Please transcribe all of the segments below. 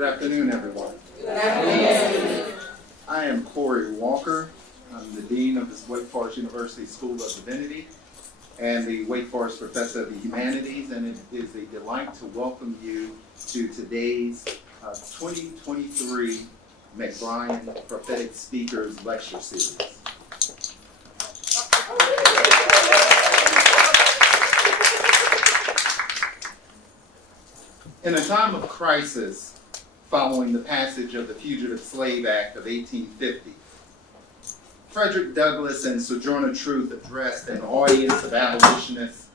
Good afternoon, everyone. Good afternoon. I am Corey Walker. I'm the Dean of the Wake Forest University School of Divinity and the Wake Forest Professor of the Humanities, and it is a delight to welcome you to today's 2023 Bryan Prophetic Speakers Lecture Series. In a time of crisis following the passage of the Fugitive Slave Act of 1850, Frederick Douglass and Sojourner Truth addressed an audience of abolitionists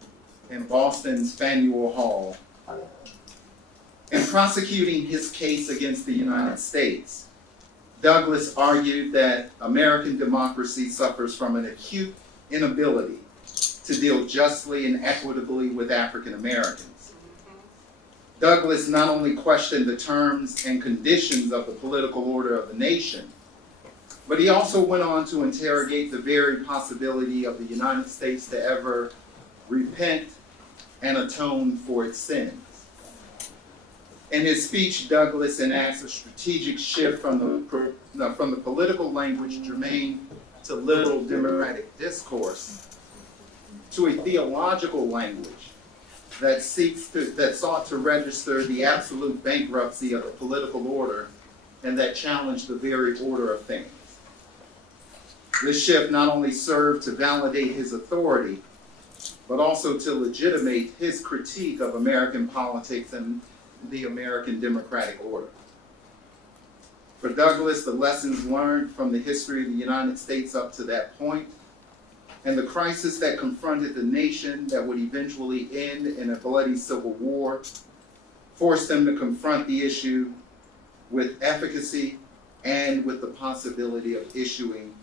in Boston's Faneuil Hall. In prosecuting his case against the United States, Douglass argued that American democracy suffers from an acute inability to deal justly and equitably with African Americans. Douglass not only questioned the terms and conditions of the political order of the nation, but he also went on to interrogate the very possibility of the United States to ever repent and atone for its sins. In his speech, Douglass enacts a strategic shift from the political language germane to liberal democratic discourse to a theological language that sought to register the absolute bankruptcy of the political order and that challenged the very order of things. This shift not only served to validate his authority, but also to legitimate his critique of American politics and the American democratic order. For Douglass, the lessons learned from the history of the United States up to that point and the crisis that confronted the nation that would eventually end in a bloody civil war forced him to confront the issue with efficacy and with the possibility of issuing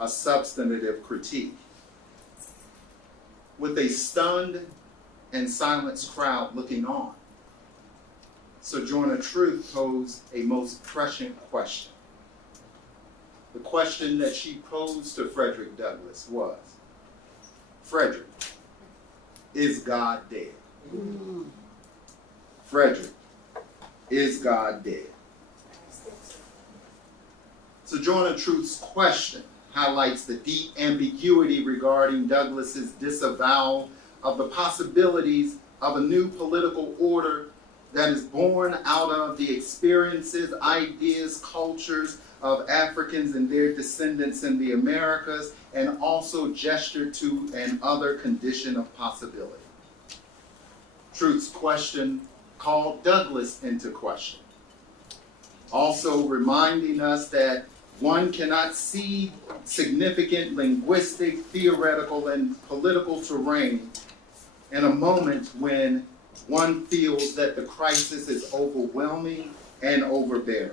a substantive critique. With a stunned and silenced crowd looking on, Sojourner Truth posed a most prescient question. The question that she posed to Frederick Douglass was, Frederick, is God dead? Frederick, is God dead? Sojourner Truth's question highlights the deep ambiguity regarding Douglass's disavowal of the possibilities of a new political order that is born out of the experiences, ideas, cultures of Africans and their descendants in the Americas, and also gestured to an other condition of possibility. Truth's question called Douglass into question, also reminding us that one cannot see significant linguistic, theoretical, and political terrain in a moment when one feels that the crisis is overwhelming and overbearing.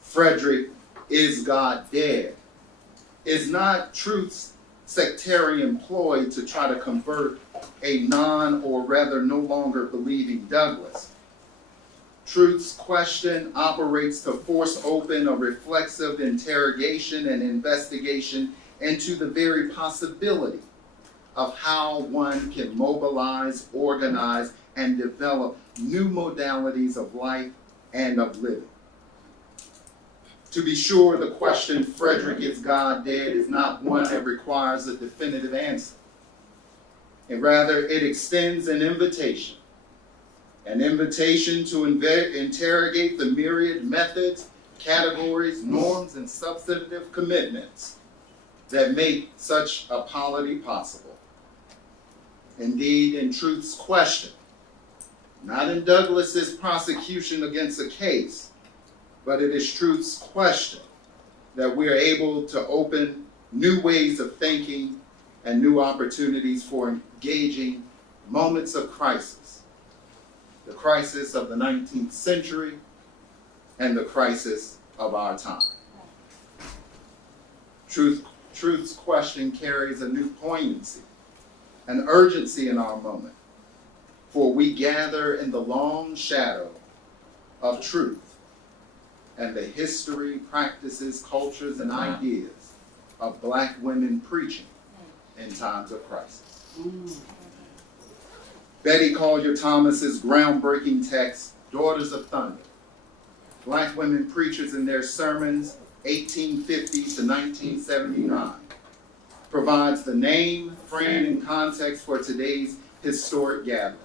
Frederick, is God dead? Is not Truth's sectarian ploy to try to convert a or rather no longer believing Douglass. Truth's question operates to force open a reflexive interrogation and investigation into the very possibility of how one can mobilize, organize, and develop new modalities of life and of living. To be sure, the question, Frederick, is God dead, is not one that requires a definitive answer. And rather, it extends an invitation to interrogate the myriad methods, categories, norms, and substantive commitments that make such a polity possible. Indeed, in Truth's question, not in Douglass's prosecution against a case, but it is Truth's question that we are able to open new ways of thinking and new opportunities for engaging moments of crisis. The crisis of the 19th century and the crisis of our time. Truth's question carries a new poignancy, an urgency in our moment, for we gather in the long shadow of truth and the history, practices, cultures, and ideas of Black women preaching in times of crisis. Betty Collier Thomas's groundbreaking text, Daughters of Thunder, Black women preachers in their sermons, 1850 to 1979, provides the name, frame, and context for today's historic gathering.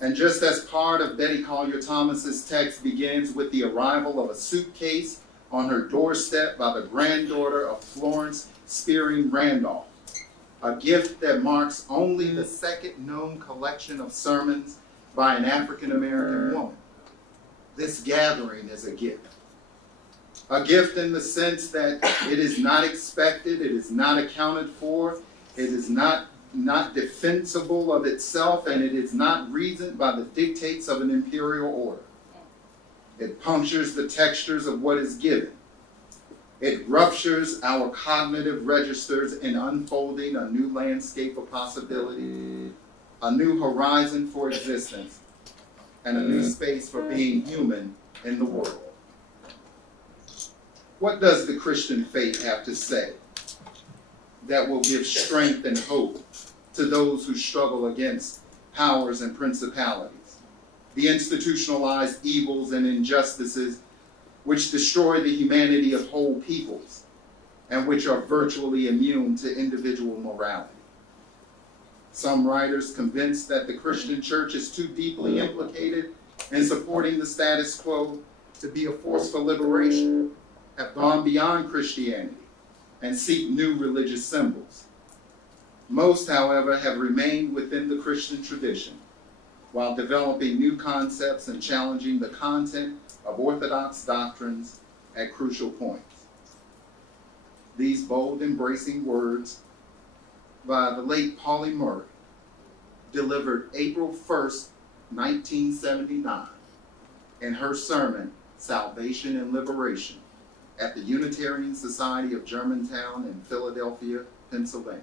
And just as part of Betty Collier Thomas's text begins with the arrival of a suitcase on her doorstep by the granddaughter of Florence Spearing Randolph, a gift that marks only the second known collection of sermons by an African American woman. This gathering is a gift. A gift in the sense that it is not expected, it is not accounted for, it is not defensible of itself, and it is not reasoned by the dictates of an imperial order. It punctures the textures of what is given. It ruptures our cognitive registers in unfolding a new landscape of possibility, a new horizon for existence, and a new space for being human in the world. What does the Christian faith have to say that will give strength and hope to those who struggle against powers and principalities, the institutionalized evils and injustices which destroy the humanity of whole peoples and which are virtually immune to individual morality? Some writers, convinced that the Christian church is too deeply implicated in supporting the status quo to be a force for liberation, have gone beyond Christianity and seek new religious symbols. Most, however, have remained within the Christian tradition while developing new concepts and challenging the content of orthodox doctrines at crucial points. These bold, embracing words by the late Pauli Murray, delivered April 1st, 1979, in her sermon, Salvation and Liberation, at the Unitarian Society of Germantown in Philadelphia, Pennsylvania,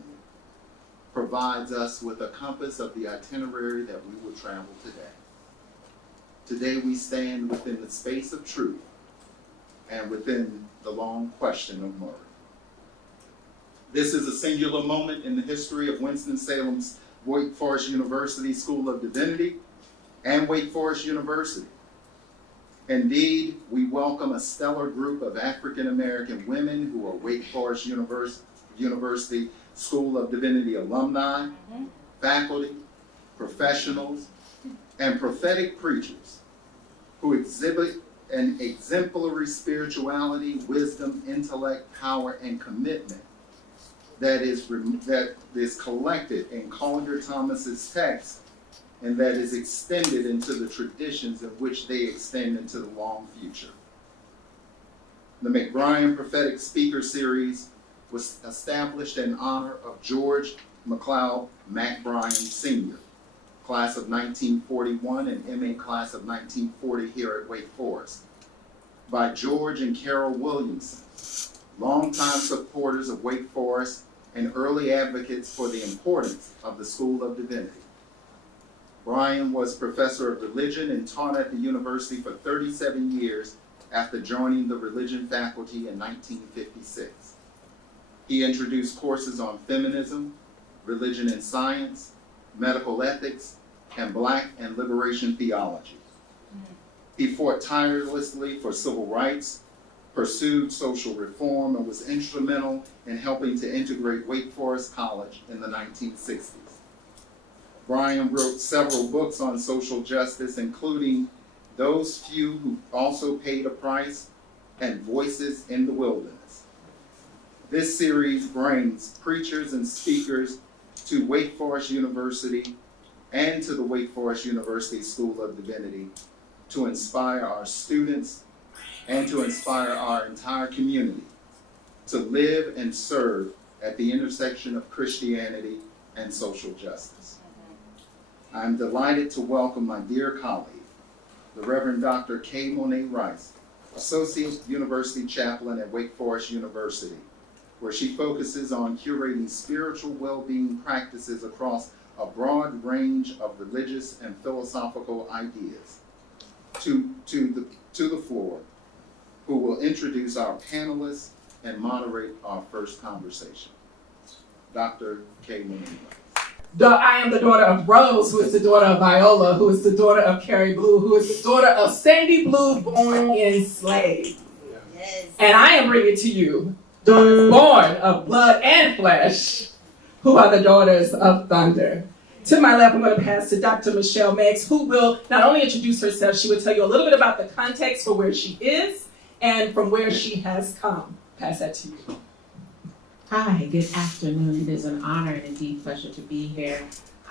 provides us with a compass of the itinerary that we will travel today. Today we stand within the space of truth and within the long question of Murray. This is a singular moment in the history of Winston-Salem's Wake Forest University School of Divinity and Wake Forest University. Indeed, we welcome a stellar group of African American women who are Wake Forest University School of Divinity alumni, faculty, professionals, and prophetic preachers who exhibit an exemplary spirituality, wisdom, intellect, power, and commitment that is collected in Collier Thomas's text and that is extended into the traditions in which they extend into the long future. The McBrien Prophetic Speaker Series was established in honor of George McLeod McBrien Sr., class of 1941 and MA class of 1940 here at Wake Forest, by George and Carol Williamson, longtime supporters of Wake Forest and early advocates for the importance of the School of Divinity. Bryan was professor of religion and taught at the university for 37 years after joining the religion faculty in 1956. He introduced courses on feminism, religion and science, medical ethics, and Black and liberation theology. He fought tirelessly for civil rights, pursued social reform, and was instrumental in helping to integrate Wake Forest College in the 1960s. Bryan wrote several books on social justice, including Those Few Who Also Paid a Price and Voices in the Wilderness. This series brings preachers and speakers to Wake Forest University and to the Wake Forest University School of Divinity to inspire our students and to inspire our entire community to live and serve at the intersection of Christianity and social justice. I'm delighted to welcome my dear colleague, the Reverend Dr. K. Monet Rice, Associate University Chaplain at Wake Forest University, where she focuses on curating spiritual well-being practices across a broad range of religious and philosophical ideas. To the floor, who will introduce our panelists and moderate our first conversation. Dr. K. Monet Rice. I am the daughter of Rose, who is the daughter of Viola, who is the daughter of Carrie Blue, who is the daughter of Sandy Blue, born enslaved. Yes. And I am bringing to you daughters born of blood and flesh, who are the daughters of thunder. To my left, I'm going to pass to Dr. Michelle Meggs, who will not only introduce herself, she will tell you a little bit about the context for where she is and from where she has come. Pass that to you. Hi, good afternoon. It is an honor and a deep pleasure to be here.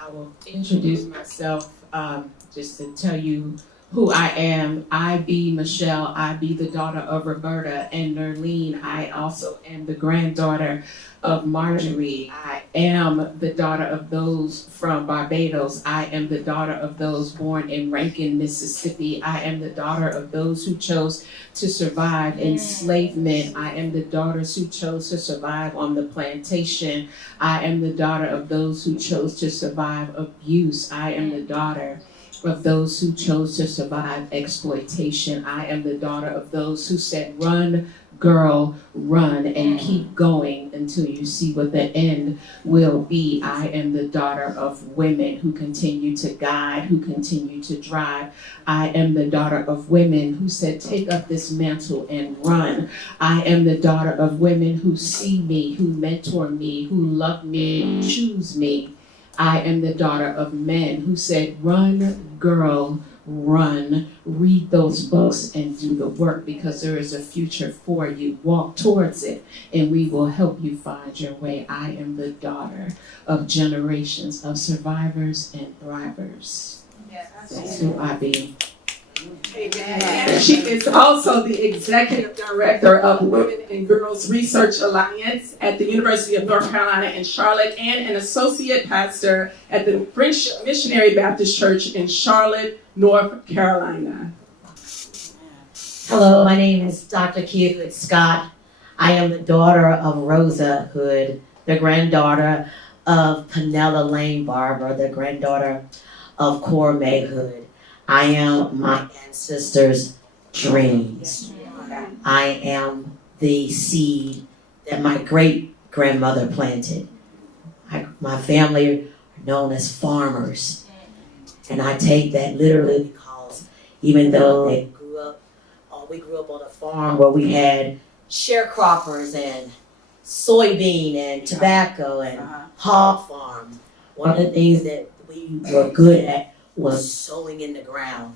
I will introduce myself just to tell you who I am. I be Michelle. I be the daughter of Roberta and Nerlene. I also am the granddaughter of Marjorie. I am the daughter of those from Barbados. I am the daughter of those born in Rankin, Mississippi. I am the daughter of those who chose to survive enslavement. I am the daughters who chose to survive on the plantation. I am the daughter of those who chose to survive abuse. I am the daughter of those who chose to survive exploitation. I am the daughter of those who said, run, girl, run, and keep going until you see what the end will be. I am the daughter of women who continue to guide, who continue to drive. I am the daughter of women who said, take up this mantle and run. I am the daughter of women who see me, who mentor me, who love me, who choose me. I am the daughter of men who said, run, girl, run, read those books and do the work because there is a future for you. Walk towards it and we will help you find your way. I am the daughter of generations of survivors and thrivers. That's who I be. Amen. She is also the executive director of Women and Girls Research Alliance at the University of North Carolina in Charlotte and an associate pastor at the French Missionary Baptist Church in Charlotte, North Carolina. Hello, my name is Dr. Keith Scott. I am the daughter of Rosa Hood, the granddaughter of Penella Lane Barber, the granddaughter of Cora May Hood. I am my ancestors' dreams. I am the seed that my great-grandmother planted. My family are known as farmers. And I take that literally because even though we grew up on a farm where we had sharecroppers and soybean and tobacco and hog farm, one of the things that we were good at was sowing in the ground.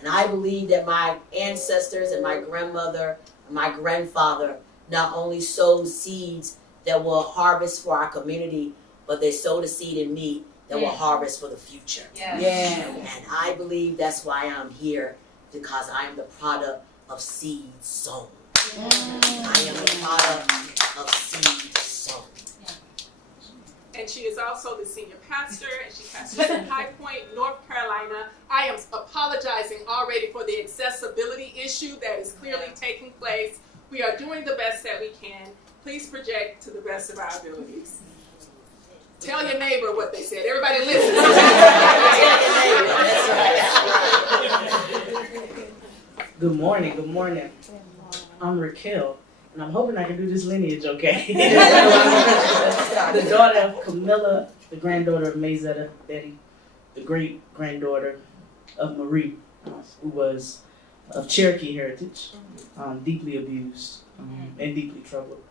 And I believe that my ancestors and my grandmother and my grandfather not only sowed seeds that will harvest for our community, but they sowed a seed in me that will harvest for the future. And I believe that's why I'm here, because I am the product of seeds sown. I am the product of seeds sown. And she is also the senior pastor, and she pastors in High Point, North Carolina. I am apologizing already for the accessibility issue that is clearly taking place. We are doing the best that we can. Please project to the best of our abilities. Tell your neighbor what they said. Everybody listen. Good morning, good morning. I'm Racquel, and I'm hoping I can do this lineage okay. The daughter of Camilla, the granddaughter of Mayzetta Betty, the great-granddaughter of Marie, who was of Cherokee heritage, deeply abused and deeply troubled.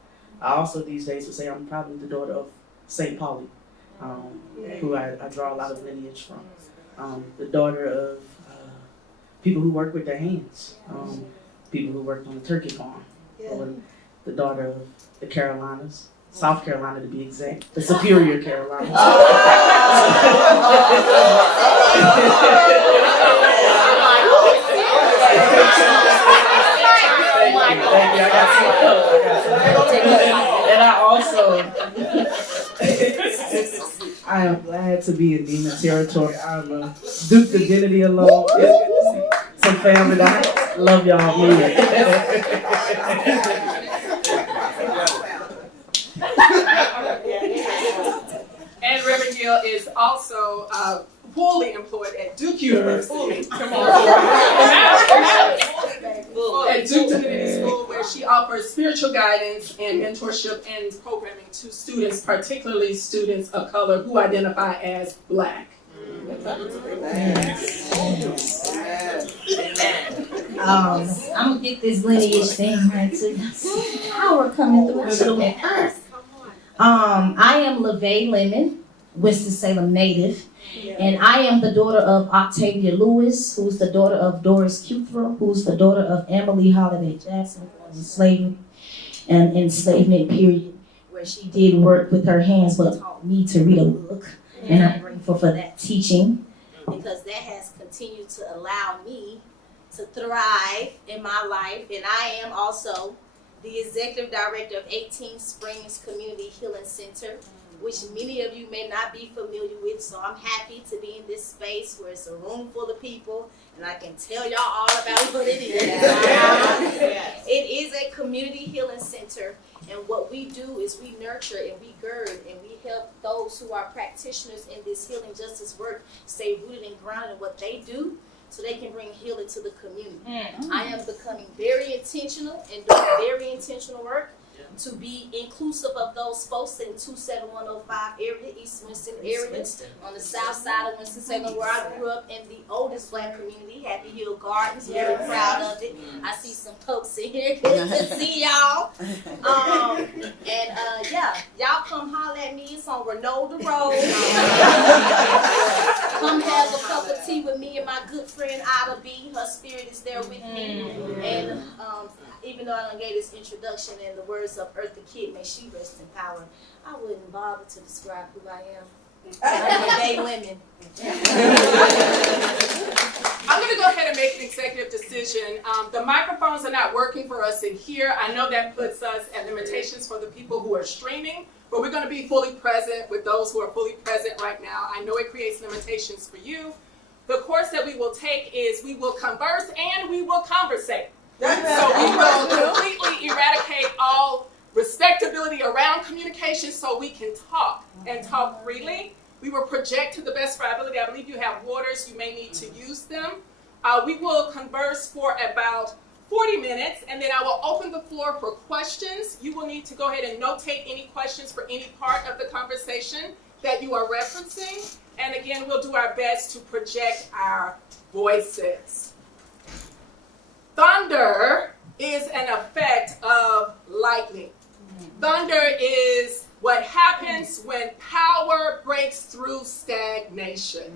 I also these days would say I'm probably the daughter of St. Pauli, who I draw a lot of lineage from. The daughter of people who work with their hands, people who worked on the turkey farm, or the daughter of the Carolinas, South Carolina to be exact, the Superior Carolinas. Thank you. I got some. And I also, I am glad to be in Demon territory. I'm a Duke Divinity alone. It's good to see some family that I love y'all. And Reverend Gill is also fully employed at Duke University. Come on. At Duke Divinity School, where she offers offers spiritual guidance and mentorship and programming to students, particularly students of color who identify as Black. I'm gonna get this lineage thing right to power coming through. I should have went first. I am Lové Lemon, Winston-Salem native, and I am the daughter of Octavia Lewis, who's the daughter of Doris Cuthra, who's the daughter of Emily Holiday Jackson, and enslavement period, where she did work with her hands, but taught me to read a book, and I'm grateful for that teaching, because that has continued to allow me to thrive in my life. And I am also the executive director of 18 Springs Community Healing Center, which many of you may not be familiar with. So I'm happy to be in this space where it's a room full of people and I can tell y'all all about what it is. It is a community healing center, and what we do is we nurture and we gird and we help those who are practitioners in this healing justice work stay rooted and grounded in what they do, so they can bring healing to the community. I am becoming very intentional and doing very intentional work to be inclusive of those folks in 27105 area, East Winston area, on the south side of Winston-Salem, where I grew up in the oldest Black community, Happy Hill Gardens. Very proud of it. I see some folks in here. Good to see y'all. Y'all come holler at me. It's on Renolda Road. Come have a cup of tea with me and my good friend Ida B. Her spirit is there with me. And even though I done gave this introduction in the words of Eartha Kitt, may she rest in power, I wouldn't bother to describe who I am. I'm gay women. I'm going to go ahead and make an executive decision. The microphones are not working for us in here. I know that puts us at limitations for the people who are streaming, but we're going to be fully present with those who are fully present right now. I know it creates limitations for you. The course that we will take is we will converse and we will conversate. So we will completely eradicate all respectability around communication so we can talk and talk freely. We will project to the best of our ability. I believe you have waters. You may need to use them. We will converse for about 40 minutes, and then I will open the floor for questions. You will need to go ahead and notate any questions for any part of the conversation that you are referencing. And again, we'll do our best to project our voices. Thunder is an effect of lightning. Thunder is what happens when power breaks through stagnation.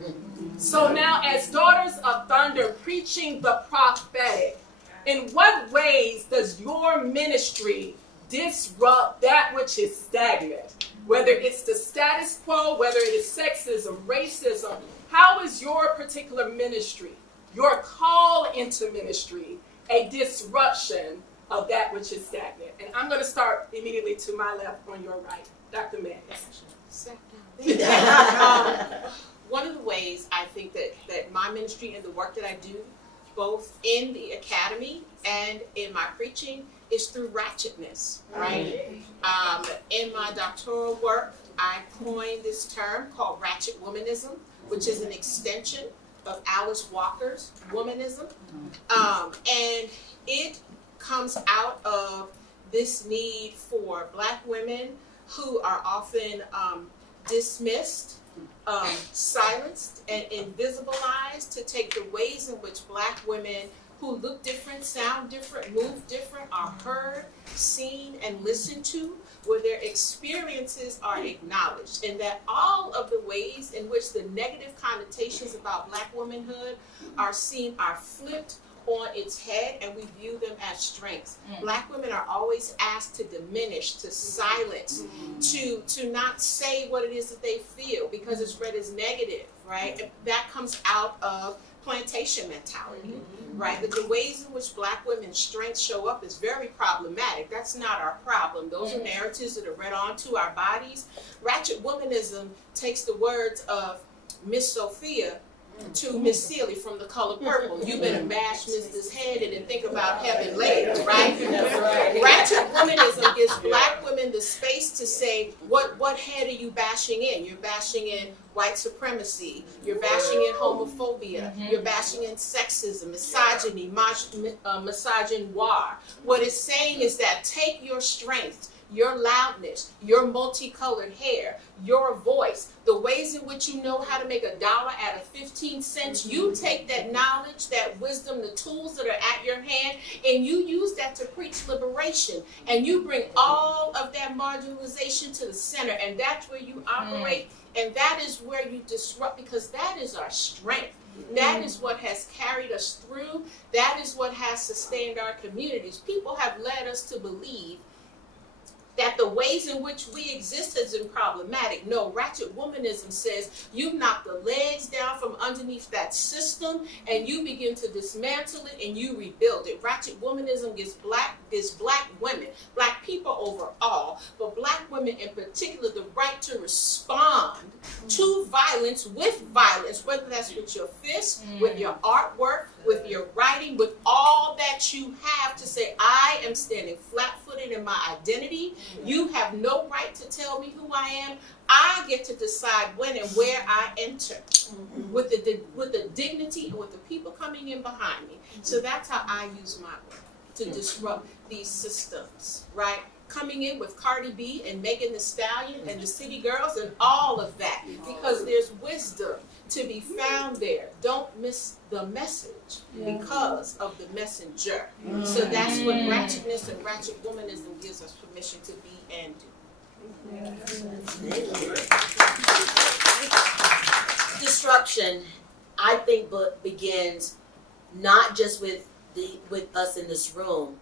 So now, as daughters of thunder preaching the prophetic, in what ways does your ministry disrupt that which is stagnant? Whether it's the status quo, whether it is sexism, racism, how is your particular ministry, your call into ministry, a disruption of that which is stagnant? And I'm going to start immediately to my left on your right. Dr. Meggs. One of the ways I think that my ministry and the work that I do, both in the academy and in my preaching, is through ratchetness, right? In my doctoral work, I coined this term called ratchet womanism, which is an extension of Alice Walker's womanism. And it comes out of this need for Black women who are often dismissed, silenced, and invisibilized, to take the ways in which Black women who look different, sound different, move different, are heard, seen, and listened to, where their experiences are acknowledged, and that all of the ways in which the negative connotations about Black womanhood are seen are flipped on its head, and we view them as strengths. Black women are always asked to diminish, to silence, to not say what it is that they feel because it's read as negative, right? And that comes out of plantation mentality, right? But the ways in which Black women's strengths show up is very problematic. That's not our problem. Those are narratives that are read onto our bodies. Ratchet womanism takes the words of Miss Sophia to Miss Seeley from The Color Purple. You better bash Mrs. Head and then think about heaven later, right? Ratchet womanism gives Black women in the space to say, what head are you bashing in? You're bashing in white supremacy. You're bashing in homophobia. You're bashing in sexism, misogyny, misogynoir. What it's saying is that take your strength, your loudness, your multicolored hair, your voice, the ways in which you know how to make $1 out of 15 cents, you take that knowledge, that wisdom, the tools that are at your hand, and you use that to preach liberation. And you bring all of that marginalization to the center, and that's where you operate, and that is where you disrupt, because that is our strength. That is what has carried us through. That is what has sustained our communities. People have led us to believe that the ways in which we exist has been problematic. No, ratchet womanism says you knock the legs down from underneath that system and you begin to dismantle it and you rebuild it. Ratchet womanism gives black women, black people overall, but black women in particular, the right to respond to violence with violence, whether that's with your fists, with your artwork, with your writing, with all that you have to say, I am standing flat-footed in my identity. You have no right to tell me who I am. I get to decide when and where I enter with the dignity and with the people coming in behind me. So that's how I use my work to disrupt these systems, right? Coming in with Cardi B and Megan Thee Stallion and the City Girls and all of that, because there's wisdom to be found there. Don't miss the message because of the messenger. So that's what ratchetness and ratchet womanism gives us permission to be and do. Disruption, I think, begins not just with us in this room.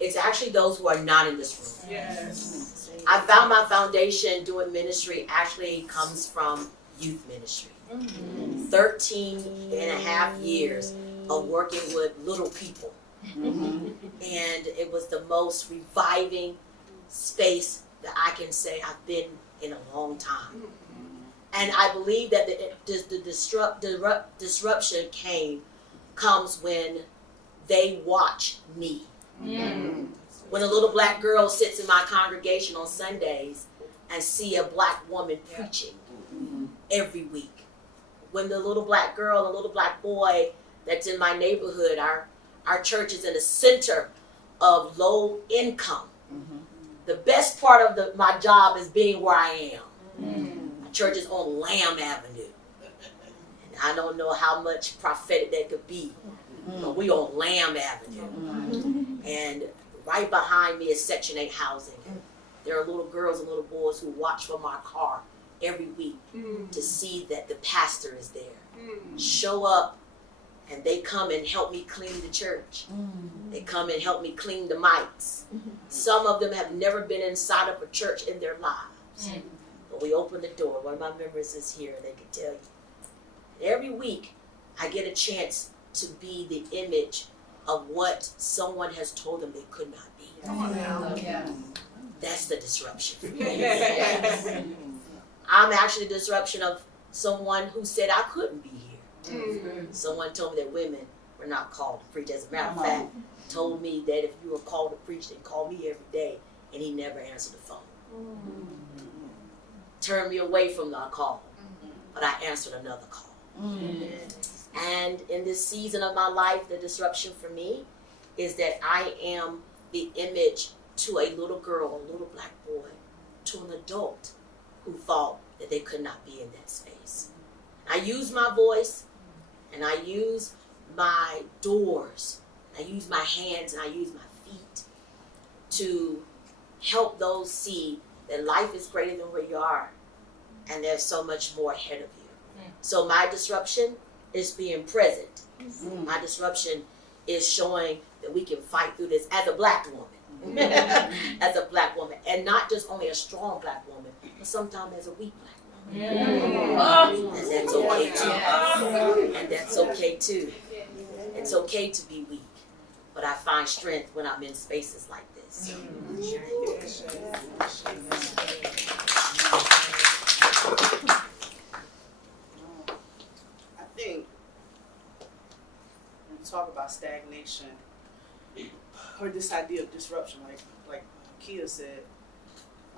It's actually those who are not in this room. Yes. I found my foundation doing ministry actually comes from youth ministry. 13 and a half years of working with little people. And it was the most reviving space that I can say I've been in a long time. And I believe that the disruption comes when they watch me. When a little black girl sits in my congregation on Sundays and see a black woman preaching every week. When the little black girl, the little black boy that's in my neighborhood, our church is in the center of low income. The best part of my job is being where I am. My church is on Lamb Avenue. And I don't know how much prophetic that could be, but we on Lamb Avenue. And right behind me is Section 8 housing. There are little girls and little boys who watch from our car every week to see that the pastor is there. Show up, and they come and help me clean the church. They come and help me clean the mics. Some of them have never been inside of a church in their lives. But we open the door. One of my members is here, they can tell you. And every week, I get a chance to be the image of what someone has told them they could not be. Come on now. That's the disruption. I'm actually the disruption of someone who said I couldn't be here. Someone told me that women were not called to preach. As a matter of fact, told me that if you were called to preach, then call me every day, and he never answered the phone. Turned me away from the call, but I answered another call. And in this season of my life, the disruption for me is that I am the image to a little girl, a little black boy, to an adult who thought that they could not be in that space. I use my voice, and I use my doors, I use my hands, and I use my feet to help those see that life is greater than where you are, and there's so much more ahead of you. So my disruption is being present. My disruption is showing that we can fight through this as a black woman. As a black woman. And not just only a strong black woman, but sometimes as a weak black woman. And that's okay too. And that's okay too. It's okay to be weak. But I find strength when I'm in spaces like this. I think when we talk about stagnation or this idea of disruption, like Kia said,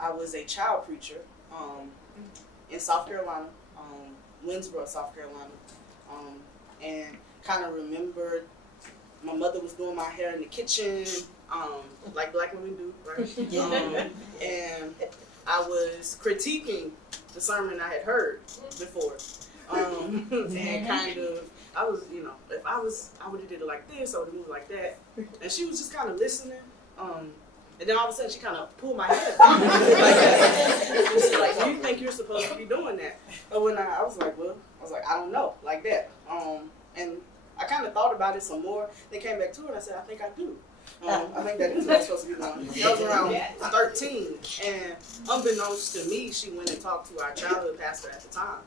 I was a child preacher in South Carolina, Winsboro, South Carolina, and kind of remembered my mother was doing my hair in the kitchen, like black women do, right? And I was critiquing the sermon I had heard before, and kind of, I was, you know, if I would have did it like this, I would have moved like that, and she was just kind of listening, and then all of a sudden she kind of pulled my head back, like, she's like, "You think you're supposed to be doing that?" But when I was like, I don't know, like that, and I kind of thought about it some more. They came back to it, and I said, I think I do. I think that is what I'm supposed to be doing. I was around 13, and unbeknownst to me, she went and talked to our childhood pastor at the time,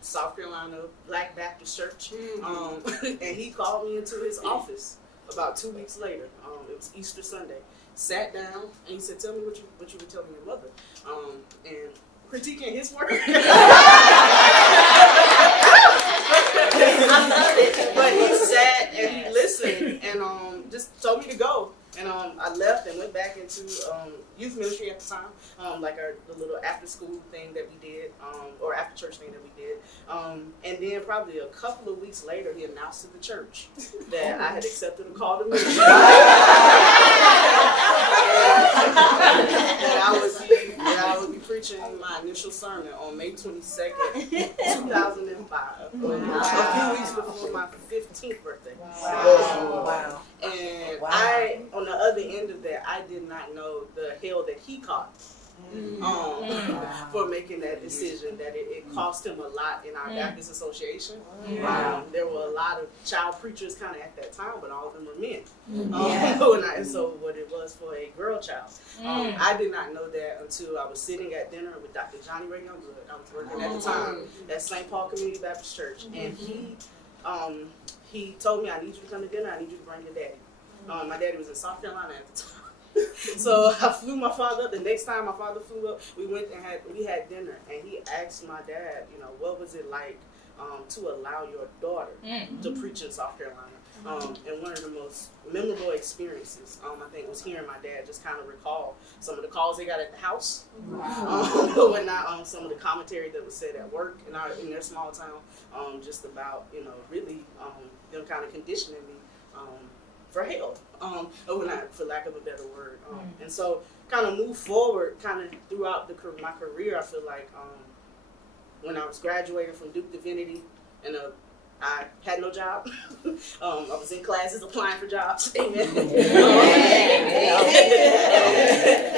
South Carolina Black Baptist Church, and he called me into his office about 2 weeks later. It was Easter Sunday. Sat down, and he said, "Tell me what you were telling your mother," and critiquing his work. But he sat and he listened and just told me to go. And I left and went back into youth ministry at the time, like the little after school thing that we did, or after church thing that we did. And then probably a couple of weeks later, he announced to the church that I had accepted a call to ministry. that I would be preaching my initial sermon on May 22nd, 2005, a few weeks before my 15th birthday. Wow. And I, on the other end of that, I did not know the hell that he caught for making that decision, that it cost him a lot in our Baptist Association. There were a lot of child preachers kind of at that time, but all of them were men. And so what it was for a girl child. I did not know that until I was sitting at dinner with Dr. Johnny Ray Youngwood. I was working at the time at St. Paul Community Baptist Church, and he told me, "I need you to come to dinner. I need you to bring your daddy." My daddy was in South Carolina at the time. So I flew my father up. The next time my father flew up, we went and had dinner, and he asked my dad, you know, what was it like to allow your daughter to preach in South Carolina? And one of the most memorable experiences, I think, was hearing my dad just kind of recall some of the calls they got at the house, when not some of the commentary that was said at work in their small town, just about, you know, really them kind of conditioning me for hell, for lack of a better word. And so kind of move forward kind of throughout my career. I feel like when I was graduating from Duke Divinity, and I had no job. I was in classes applying for jobs. Amen.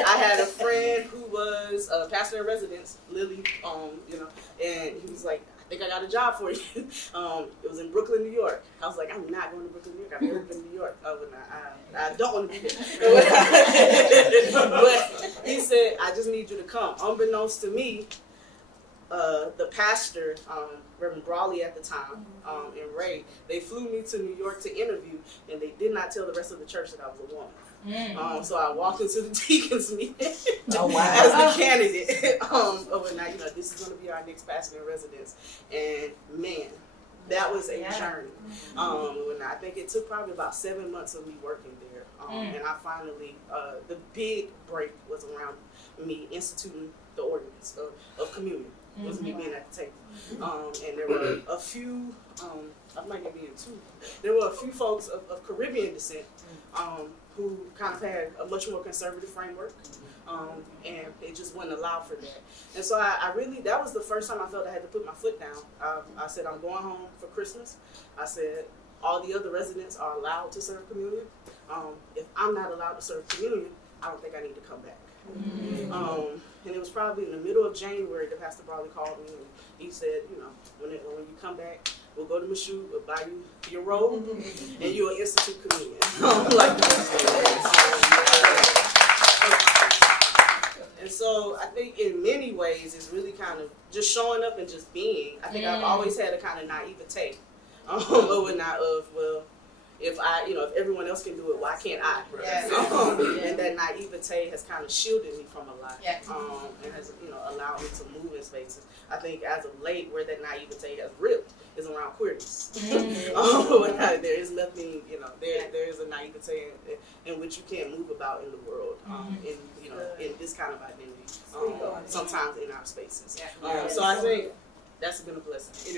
I had a friend who was a pastor in residence, Lily, you know, and he was like, "I think I got a job for you." It was in Brooklyn, New York. I was like, "I'm not going to Brooklyn, New York. I've never been to New York. I don't want to be there." But he said, "I just need you to come." Unbeknownst to me, the pastor, Reverend Bryan at the time, and Ray, they flew me to New York to interview, and they did not tell the rest of the church that I was a woman. So I walked into the deacons meeting as the candidate. And now, you know, this is going to be our next pastor in residence. And man, that was a journey. And I think it took probably about 7 months of me working there. And I finally, the big break was around me instituting the ordinance of communion. Was me being at the table. And there were a few, I might be in two, there were a few folks of Caribbean descent who kind of had a much more conservative framework, and they just wouldn't allow for that. And so I really, that was the first time I felt I had to put my foot down. I said, I'm going home for Christmas. I said, all the other residents are allowed to serve communion. If I'm not allowed to serve communion, I don't think I need to come back. And it was probably in the middle of January that Pastor Bryan called me, and he said, you know, when you come back, we'll go to Michoud, we'll buy you your robe, and you'll institute communion. And so I think in many ways it's really kind of just showing up and just being. I think I've always had a kind of naivete, well, if everyone else can do it, why can't I? And that naivete has kind of shielded me from a lot, and has allowed me to move in spaces. I think as of late, where that naivete has ripped is around queerness. There is nothing, there is a naivete in which you can't move about in the world, in this kind of identity, sometimes in our spaces. So I think that's been a blessing.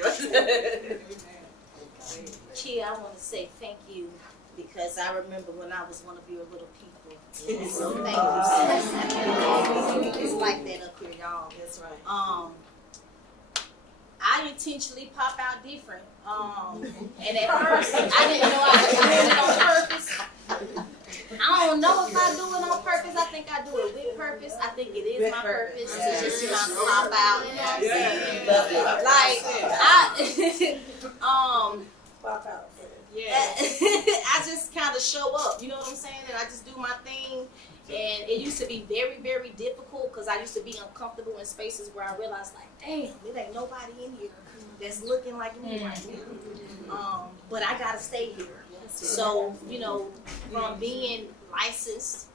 Chia, I want to say thank you because I remember when I was one of your little people. So thank you. It's like that up here, y'all. That's right. I intentionally pop out different. And at first, I didn't know I was doing it on purpose. I don't know if I do it on purpose. I think I do it with purpose. I think it is my purpose to just kind of pop out. You know what I'm saying? Like, Pop out. I just kind of show up. You know what I'm saying? And I just do my thing. And it used to be very, very difficult because I used to be uncomfortable in spaces where I realized, like, damn, there ain't nobody in here that's looking like me right now. But I gotta stay here. So, from being licensed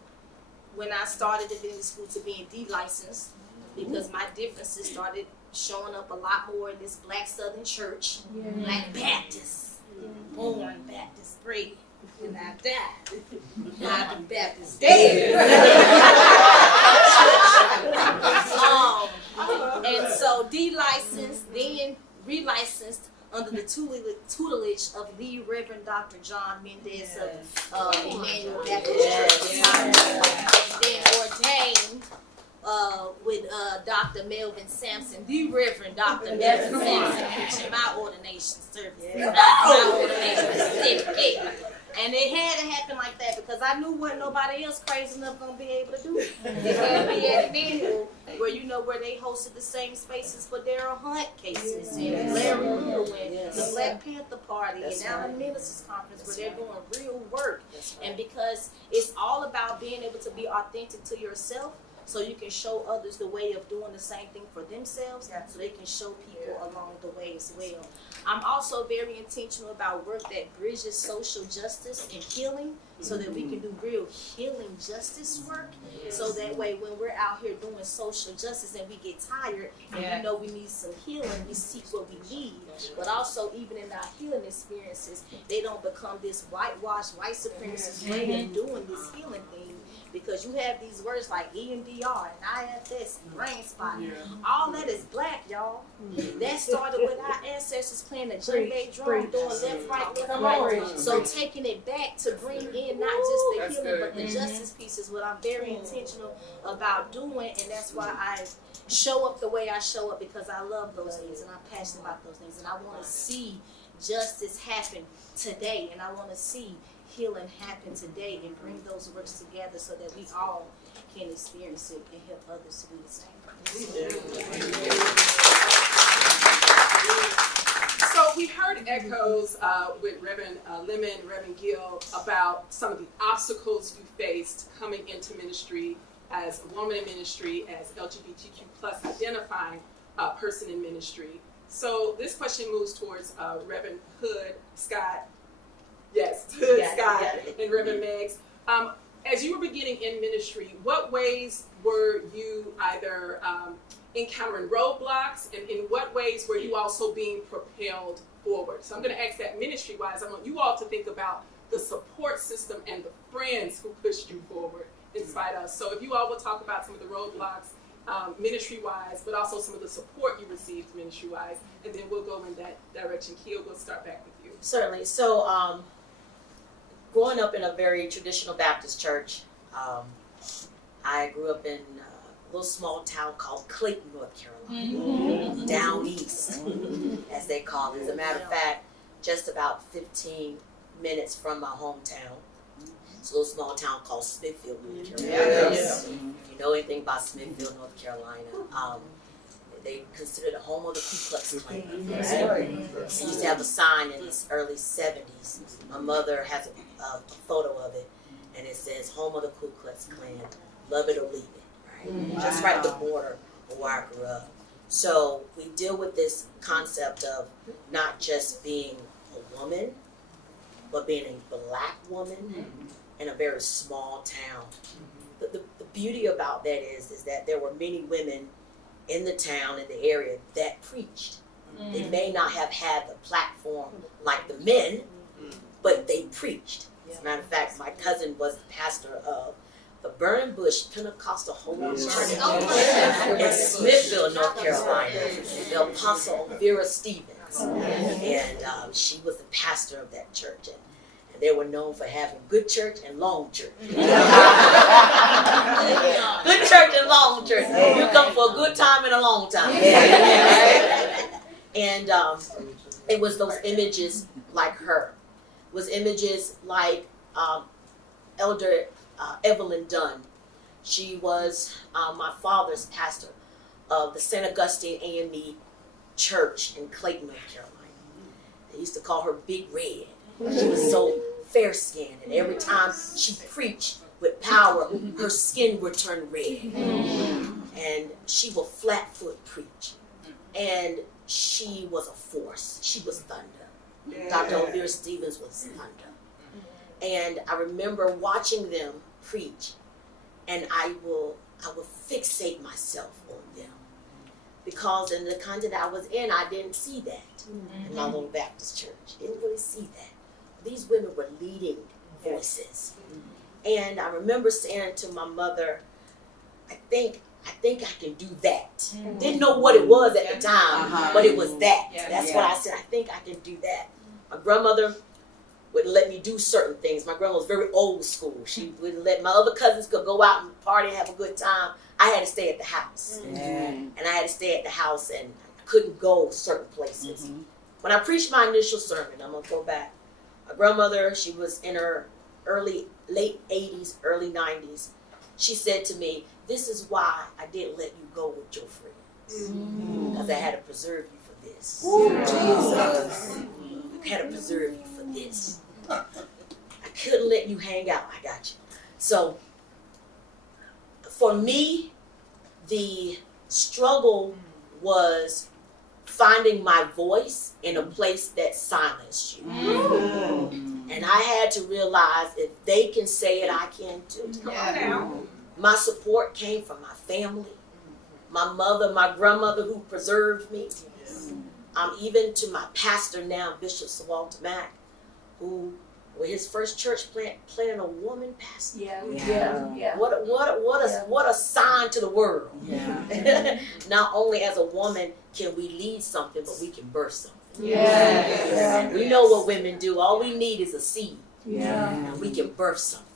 when I started at the school to being de-licensed, because my differences started showing up a lot more in this Black Southern church, Black Baptist, born Baptist, prayed, and I died. Now the Baptist dead. And so de-licensed, then relicensed under the tutelage of the Reverend Dr. John Mendez of Emmanuel Baptist Church. And then ordained with Dr. Melvin Sampson, the Reverend Dr. Melvin Sampson, preaching my ordination service, my ordination certificate. And it had to happen like that because I knew wasn't nobody else crazy enough gonna be able to do it. It had to be at Emmanuel, where they hosted the same spaces for Daryl Hunt cases and Larry Irwin, the Black Panther Party, and Allen Ministers Conference, where they're doing real work. And because it's all about being able to be authentic to yourself, so you can show others the way of doing the same thing for themselves, so they can show people along the way as well. I'm also very intentional about work that bridges social justice and healing, so that we can do real healing justice work. So that way, when we're out here doing social justice and we get tired and we need some healing, we seek what we need. But also, even in our healing experiences, they don't become this whitewashed, white supremacist way of doing this healing thing. Because you have these words like EMDR and IFS and brain spot. All that is Black, y'all. That started with our ancestors playing the djembe drum, doing left, right. So taking it back to bring in not just the healing, but the justice piece is what I'm very intentional about doing. And that's why I show up the way I show up, because I love those things and I'm passionate about those things. And I want to see justice happen today. And I want to see healing happen today and bring those works together so that we all can experience it and help others to do the same. So we heard echoes with Reverend Lemon, Reverend Gill, about some of the obstacles you faced coming into ministry as a woman in ministry, as LGBTQ plus identifying person in ministry. So this question moves towards Reverend Hood Scott. Yes, Scott and Reverend Meggs. As you were beginning in ministry, what ways were you either encountering roadblocks, and in what ways were you also being propelled forward? So I'm going to ask that ministry-wise. I want you all to think about the support system and the friends who pushed you forward in spite of. So if you all will talk about some of the roadblocks ministry-wise, but also some of the support you received ministry-wise, and then we'll go in that direction. Kiel, we'll start back with you. Certainly. So, growing up in a very traditional Baptist church, I grew up in a little small town called Clayton, North Carolina, down east, as they call it. As a matter of fact, just about 15 minutes from my hometown. It's a little small town called Smithfield, North Carolina. If you know anything about Smithfield, North Carolina, they consider the home of the Ku Klux Klan. Right? They used to have a sign in the early 70s. My mother has a photo of it, and it says, "Home of the Ku Klux Klan, love it or leave it." Right? Wow. Just right at the border of where I grew up. So we deal with this concept of not just being a woman, but being a black woman in a very small town, the beauty about that is that there were many women in the town, in the area, that preached. They may not have had the platform like the men, but they preached. As a matter of fact, my cousin was the pastor of the Burning Bush Pentecostal Holiness Church in Smithville, North Carolina, the Apostle Vera Stevens. And she was the pastor of that church. And they were known for having good church and long church. Good church and long church. You come for a good time and a long time. And it was those images like her. It was images like Elder Evelyn Dunn. She was my father's pastor of the St. Augustine AME Church in Clayton, North Carolina. They used to call her Big Red. She was so fair-skinned, and every time she preached with power, her skin would turn red. And she would flat-foot preach. And she was a force. She was thunder. Dr. Vera Stevens was thunder. And I remember watching them preach, and I would fixate myself on them. Because in the context I was in, I didn't see that in my little Baptist church. Didn't really see that. These women were leading voices. And I remember saying to my mother, I think I can do that. Didn't know what it was at the time, but it was that. That's what I said, I think I can do that. My grandmother wouldn't let me do certain things. My grandma was very old school. She wouldn't let my other cousins could go out and party and have a good time. I had to stay at the house. And I had to stay at the house, and I couldn't go certain places. When I preached my initial sermon, I'm going to go back. My grandmother, she was in her late 80s, early 90s. She said to me, this is why I didn't let you go with your friends. Because I had to preserve you for this. Jesus. I had to preserve you for this. I couldn't let you hang out. I got you. So, for me, the struggle was finding my voice in a place that silenced you. And I had to realize if they can say it, I can too. My support came from my family, my mother, my grandmother who preserved me. Even to my pastor now, Bishop Walter Mack, who with his first church planting a woman pastor. What a sign to the world. Not only as a woman can we lead something, but we can birth something. We know what women do. All we need is a seed. And we can birth something.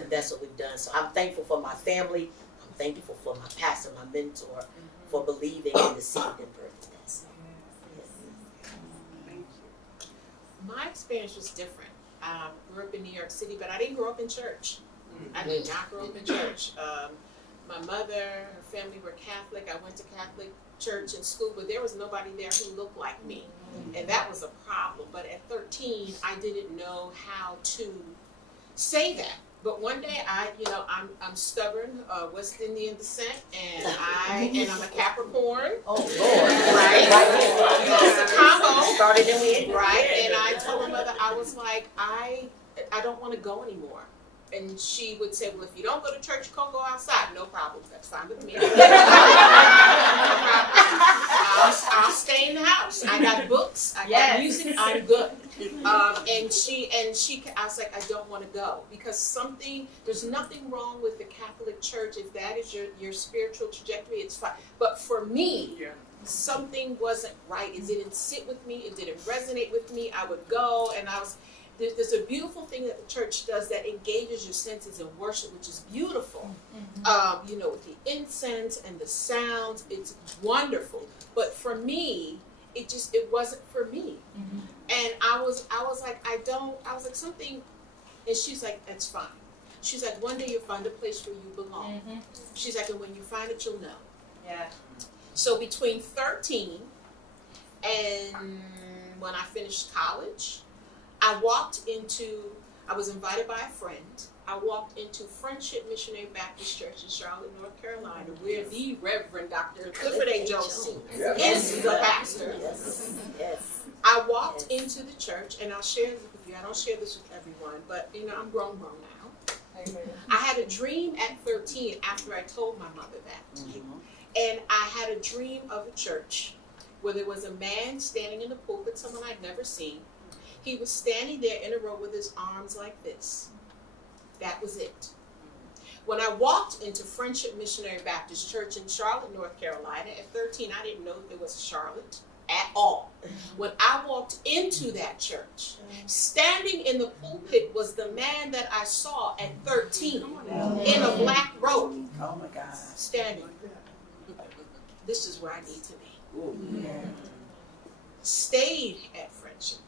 And that's what we've done. So I'm thankful for my family. I'm thankful for my pastor, my mentor, for believing in the seed and birthing this. My experience was different. I grew up in New York City, but I didn't grow up in church. I did not grow up in church. My mother, her family were Catholic. I went to Catholic church and school, but there was nobody there who looked like me. And that was a problem. But at 13, I didn't know how to say that. But one day I'm stubborn, West Indian descent, and I'm a Capricorn. Oh Lord! Right? It's a combo. Started in the right? And I told my mother, I was like, I don't want to go anymore. And she would say, well, if you don't go to church, you can't go outside. No problem. That's fine with me. I'll stay in the house. I got books. I got music. I'm good. And she, I was like, I don't want to go because there's nothing wrong with the Catholic Church. If that is your spiritual trajectory, it's fine. But for me, something wasn't right. It didn't sit with me. It didn't resonate with me. I would go and there's a beautiful thing that the church does that engages your senses in worship, which is beautiful. With the incense and the sounds, it's wonderful. But for me, it wasn't for me. And I was like something, and she's like, that's fine. She's like, one day you'll find a place where you belong. She's like, and when you find it, you'll know. So between 13 and when I finished college, I was invited by a friend. I walked into Friendship Missionary Baptist Church in Charlotte, North Carolina, where the Reverend Dr. Clifford A. Jones is the pastor. I walked into the church, and I'll share this with you. I don't share this with everyone, but I'm grown now. I had a dream at 13 after I told my mother that. And I had a dream of a church where there was a man standing in the pulpit, someone I'd never seen. He was standing there in a row with his arms like this. That was it. When I walked into Friendship Missionary Baptist Church in Charlotte, North Carolina, at 13, I didn't know there was a Charlotte at all. When I walked into that church, standing in the pulpit was the man that I saw at 13 in a black robe. Oh my God. Standing. This is where I need to be. Stayed at Friendship.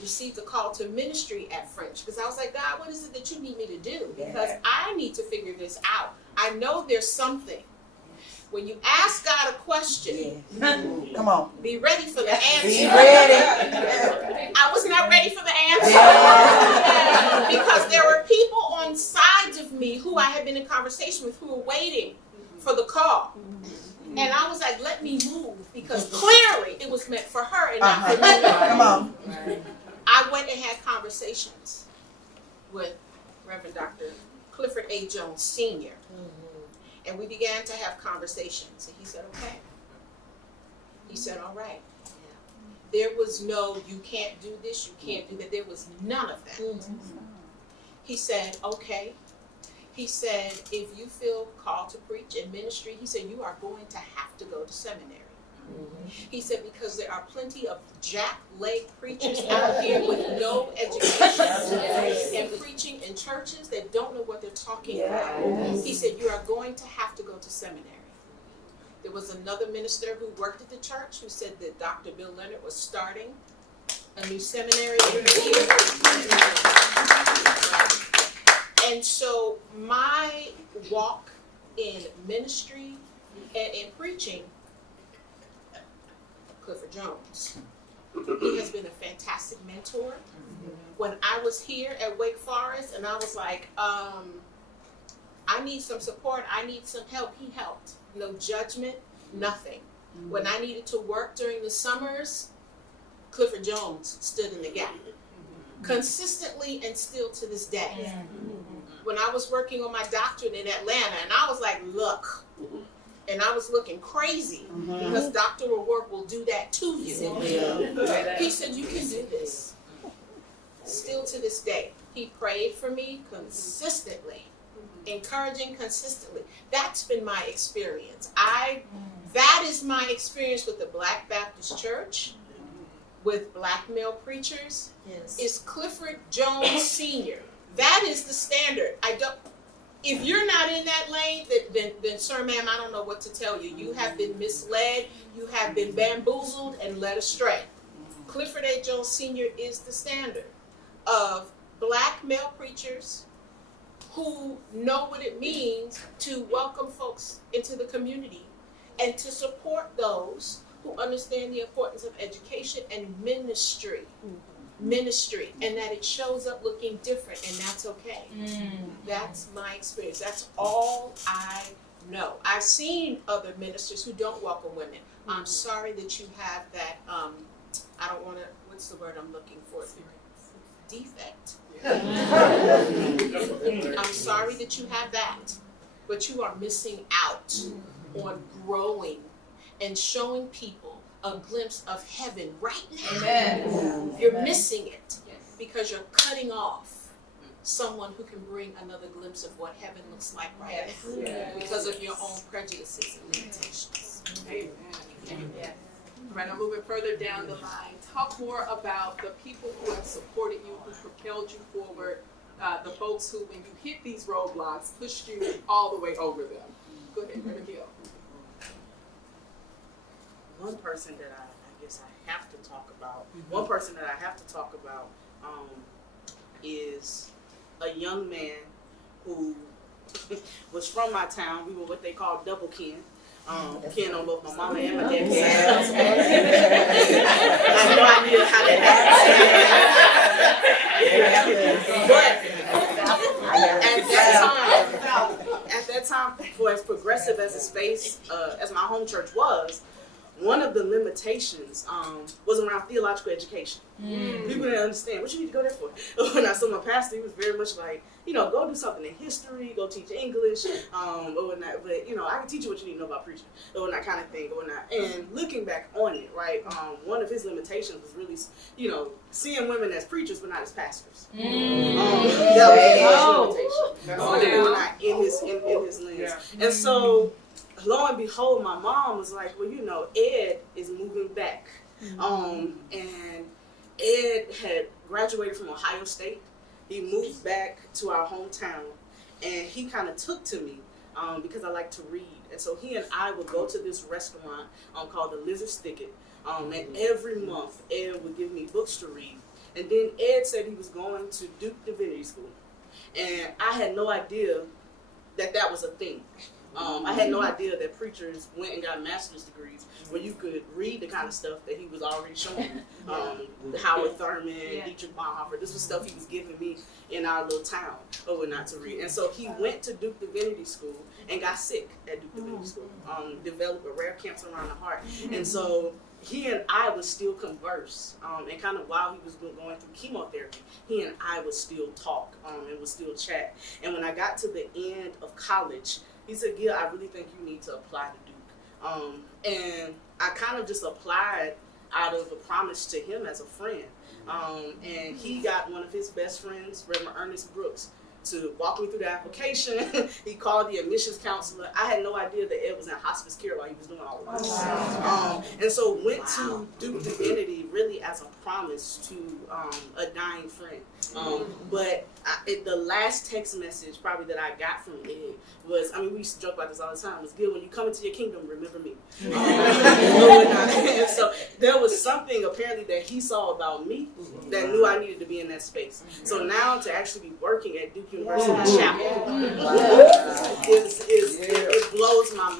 Received a call to ministry at French because I was like, God, what is it that you need me to do? Because I need to figure this out. I know there's something. When you ask God a question, Come on. be ready for the answer. Be ready. I was not ready for the answer because there were people on sides of me who I had been in conversation with who were waiting for the call. And I was like, let me move because clearly it was meant for her and not for me. Come on. I went and had conversations with Reverend Dr. Clifford A. Jones Sr. And we began to have conversations. And he said, okay. He said, all right. There was no, you can't do this, you can't do that. There was none of that. He said, okay. He said, if you feel called to preach in ministry, he said, you are going to have to go to seminary. He said, because there are plenty of jack-leg preachers out here with no education and preaching in churches that don't know what they're talking about. He said, you are going to have to go to seminary. There was another minister who worked at the church who said that Dr. Bill Leonard was starting a new seminary every year. And so my walk in ministry and in preaching, Clifford Jones, he has been a fantastic mentor. When I was here at Wake Forest and I was like, I need some support, I need some help, he helped. No judgment, nothing. When I needed to work during the summers, Clifford Jones stood in the gap. Consistently and still to this day. When I was working on my doctorate in Atlanta and I was like, look, and I was looking crazy because doctoral work will do that to you. He said, you can do this. Still to this day. He prayed for me consistently, encouraging consistently. That's been my experience. That is my experience with the Black Baptist Church, with black male preachers, is Clifford Jones Sr. That is the standard. If you're not in that lane, then sir, ma'am, I don't know what to tell you. You have been misled, you have been bamboozled and led astray. Clifford A. Jones Sr. is the standard of black male preachers who know what it means to welcome folks into the community and to support those who understand the importance of education and ministry. Ministry, and that it shows up looking different, and that's okay. That's my experience. That's all I know. I've seen other ministers who don't welcome women. I'm sorry that you have that, I don't want to, what's the word I'm looking for? Defect. I'm sorry that you have that, but you are missing out on growing and showing people a glimpse of heaven right now. Amen. You're missing it because you're cutting off someone who can bring another glimpse of what heaven looks like right now because of your own prejudices and limitations. Amen. Amen. Right, I'm moving further down the line. Talk more about the people who have supported you, who propelled you forward, the folks who, when you hit these roadblocks, pushed you all the way over them. Go ahead, Reverend Gill. One person that I guess I have to talk about, one person that I have to talk about is a young man who was from my town. We were what they call double kin. Kin on both my mama and my dad's side. I have no idea how that happened. But at that time, for as progressive as a space, as my home church was, one of the limitations was around theological education. People didn't understand what you need to go there for. When I saw my pastor, he was very much like, go do something in history, go teach English, or whatnot. But I can teach you what you need to know about preaching, or whatnot, kind of thing, or whatnot. And looking back on it, right, one of his limitations was really, seeing women as preachers but not as pastors. That was his limitation. In his lens. Yeah. And so, lo and behold, my mom was like, well, Ed is moving back. And Ed had graduated from Ohio State. He moved back to our hometown, and he kind of took to me because I like to read. And so he and I would go to this restaurant called the Lizard's Thicket, and every month Ed would give me books to read. And then Ed said he was going to Duke Divinity School, and I had no idea that was a thing. I had no idea that preachers went and got master's degrees where you could read the kind of stuff that he was already showing. Howard Thurman, Dietrich Bonhoeffer, this was stuff he was giving me in our little town not to read. And so he went to Duke Divinity School and got sick at Duke Divinity School, developed a rare cancer around the heart. And so he and I would still converse, and kind of while he was going through chemotherapy, he and I would still talk and would still chat. And when I got to the end of college, he said, Gill, I really think you need to apply to Duke. And I kind of just applied out of a promise to him as a friend. And he got one of his best friends, Reverend Ernest Brooks, to walk me through the application. He called the admissions counselor. I had no idea that Ed was in hospice care while he was doing all of this. And so went to Duke Divinity really as a promise to a dying friend. But the last text message probably that I got from Ed was, we used to joke about this all the time, was, Gill, when you come into your kingdom, remember me. And so there was something apparently that he saw about me that knew I needed to be in that space. So now to actually be working at Duke University Chaplain, it blows my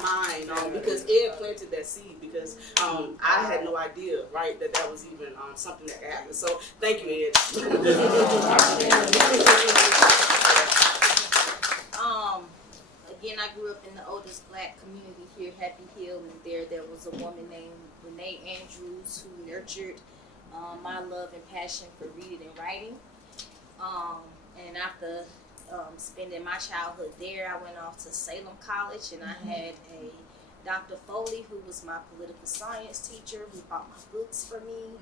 mind because Ed planted that seed because I had no idea, right, that was even something that happened. So thank you, Ed. Again, I grew up in the oldest black community here, Happy Hill, and there was a woman named Renee Andrews who nurtured my love and passion for reading and writing. And after spending my childhood there, I went off to Salem College, and I had a Dr. Foley, who was my political science teacher, who bought my books for me.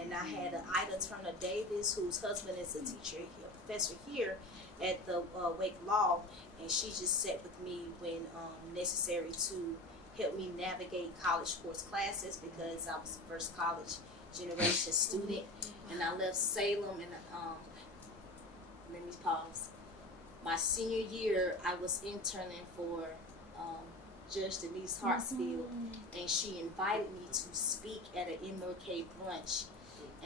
And I had Ida Turner Davis, whose husband is a teacher, a professor here at the Wake Law, and she just sat with me when necessary to help me navigate college course classes because I was the first college generation student, and I left Salem and let me pause. My senior year, I was interning for Judge Denise Hartsfield, and she invited me to speak at an MLK brunch.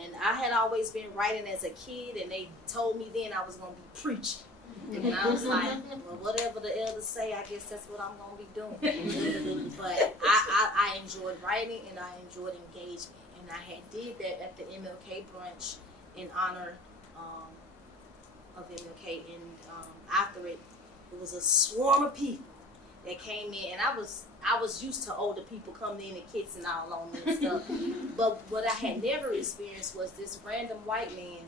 And I had always been writing as a kid, and they told me then I was going to be preaching. And I was like, well, whatever the elders say, I guess that's what I'm going to be doing. But I enjoyed writing, and I enjoyed engagement. And I had did that at the MLK brunch in honor of MLK. And after it was a swarm of people that came in, and I was used to older people coming in and kissing all on me and stuff. But what I had never experienced was this random white man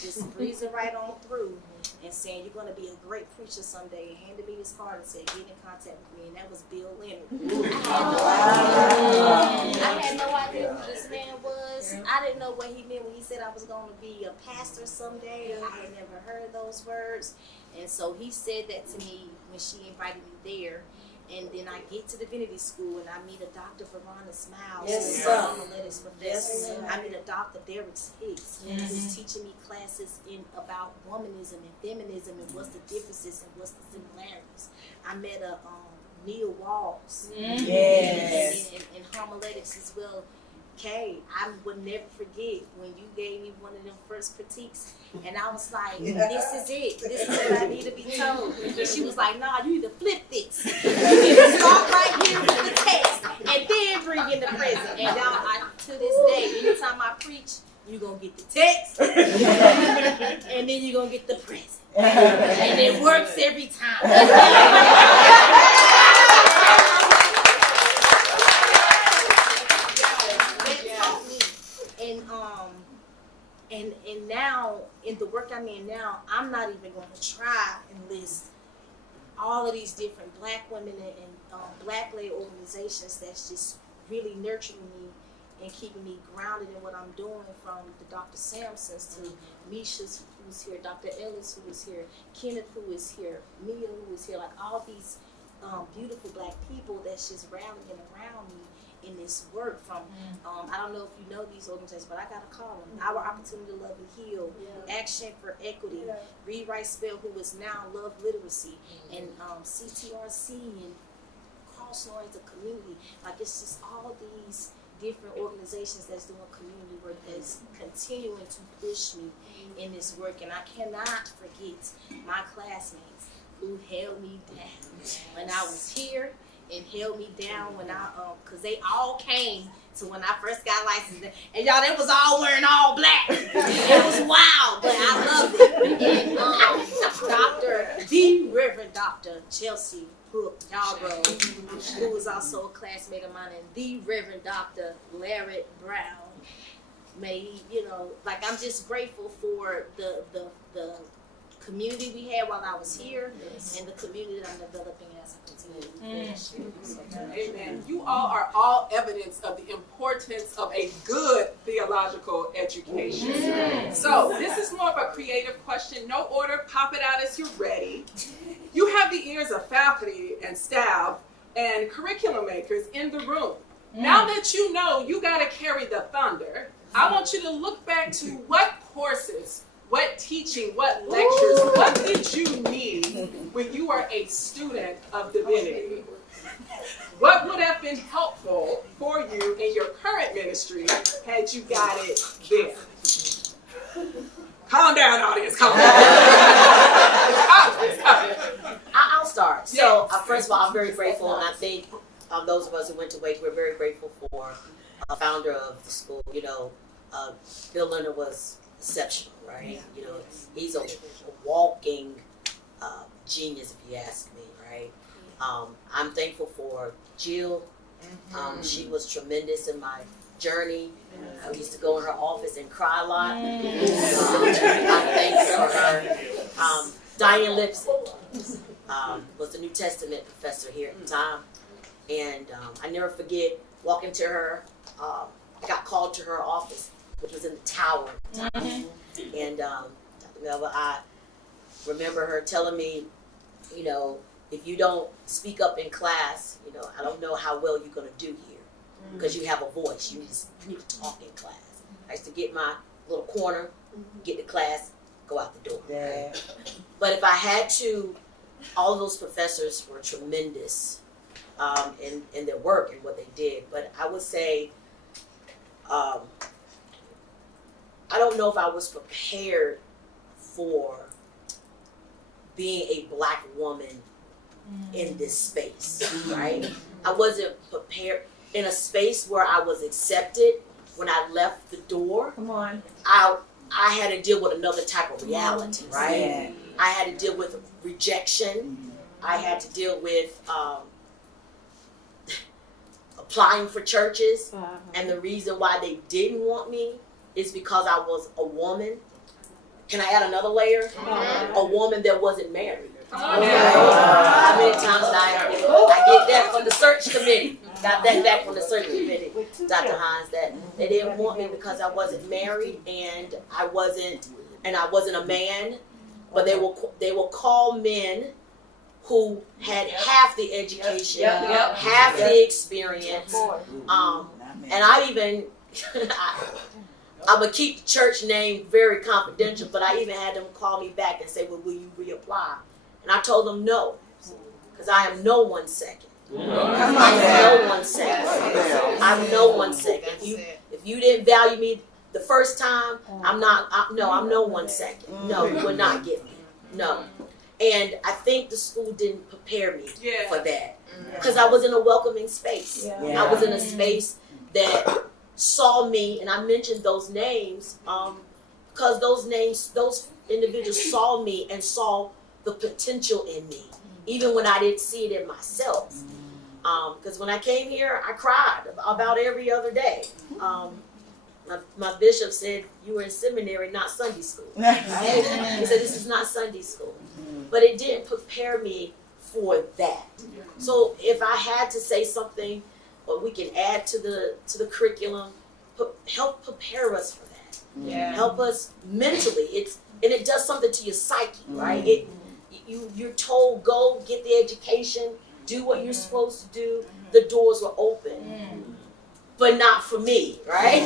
just breezing right on through and saying, "You're going to be a great preacher someday," and handed me his card and said, "Get in contact with me," and that was Bill Leonard. I had no idea who this man was. I didn't know what he meant when he said I was going to be a pastor someday. I had never heard those words. And so he said that to me when she invited me there. And then I get to Divinity School and I meet a Dr. Verona Smiles, who's a homiletics professor. I meet a Dr. Derek Hicks, who's teaching me classes about womanism and feminism and what's the differences and what's the similarities. I met a Neil Walls in homiletics as well. Kay, I would never forget when you gave me one of them first critiques, and I was like, this is it. This is what I need to be told. And she was like, nah, you need to flip this. You need to start right here with the text, and then bring in the present. And now, to this day, anytime I preach, you're going to get the text, and then you're going to get the present. And it works every time. in the work I'm in now, I'm not even going to try and list all of these different Black women and Black-led organizations that's just really nurturing me and keeping me grounded in what I'm doing, from the Dr. Sampsons to Misha's, who's here, Dr. Ellis, who is here, Kenneth, who is here, Mia, who is here, like all these beautiful Black people that's just rallying around me in this work. From I don't know if you know these organizations, but I gotta call them Our Opportunity to Love and Heal, Action for Equity, Read, Write, Spell, who is now Love Literacy, and CTRC and Cross Lawrence, the community. Like, it's just all these different organizations that's doing community work that's continuing to push me in this work. And I cannot forget my classmates who held me down when I was here, and held me down when I, cause they all came to when I first got licensed. And y'all, they was all wearing all black. It was wild, but I loved it. And the Reverend Dr. Chelsea Hook Yarbrough, who was also a classmate of mine, and the Reverend Dr. Larry Brown, made, like, I'm just grateful for the community we had while I was here, and the community that I'm developing as I continue to finish. Amen. You all are all evidence of the importance of a good theological education. So this is more of a creative question. No order. Pop it out as you're ready. You have the ears of faculty and staff and curriculum makers in the room. Now that you know you got to carry the thunder, I want you to look back to what courses, what teaching, what lectures, what did you need when you were a student of divinity? What would have been helpful for you in your current ministry had you got it then? Calm down, audience. Calm down. It's coming. I'll start. So, first of all, I'm very grateful, and I think those of us who went to Wake, we're very grateful for a founder of the school. Bill Leonard was exceptional, right? He's a walking genius, if you ask me, right? I'm thankful for Gill. She was tremendous in my journey. I used to go in her office and cry a lot. I'm thankful for her. Diane Lipson was the New Testament professor here at the time. And I never forget walking to her, got called to her office, which was in the tower. And Dr. Melba, I remember her telling me, if you don't speak up in class, I don't know how well you're going to do here, because you have a voice. You need to talk in class. I used to get my little corner, get to class, go out the door. Right? But if I had to, all of those professors were tremendous in their work and what they did. But I would say, I don't know if I was prepared for being a Black woman in this space, right? I wasn't prepared in a space where I was accepted. When I left the door, I had to deal with another type of reality, right? Yeah. I had to deal with rejection. I had to deal with applying for churches, and the reason why they didn't want me is because I was a woman. Can I add another layer? A woman that wasn't married. How many times did I get that from the search committee? Got that back from the search committee, Dr. Hines, that they didn't want me because I wasn't married and I wasn't a man. But they will call men who had half the education, half the experience, and I even. I'm going to keep the church name very confidential, but I even had them call me back and say, well, will you reapply? And I told them no, because I am no 1 second. I'm no 1 second. I'm no 1 second. If you didn't value me the first time, I'm no 1 second. No, you would not get me. No. And I think the school didn't prepare me for that, because I was in a welcoming space. I was in a space that saw me, and I mentioned those names because those individuals saw me and saw the potential in me, even when I didn't see it in myself. Because when I came here, I cried about every other day. my bishop said, you were in seminary, not Sunday school. Right? He said, this is not Sunday school. But it didn't prepare me for that. So if I had to say something, or we can add to the curriculum, help prepare us for that. Yeah. Help us mentally. And it does something to your psyche, right? You're told, go get the education, do what you're supposed to do. The doors were open. But not for me, right?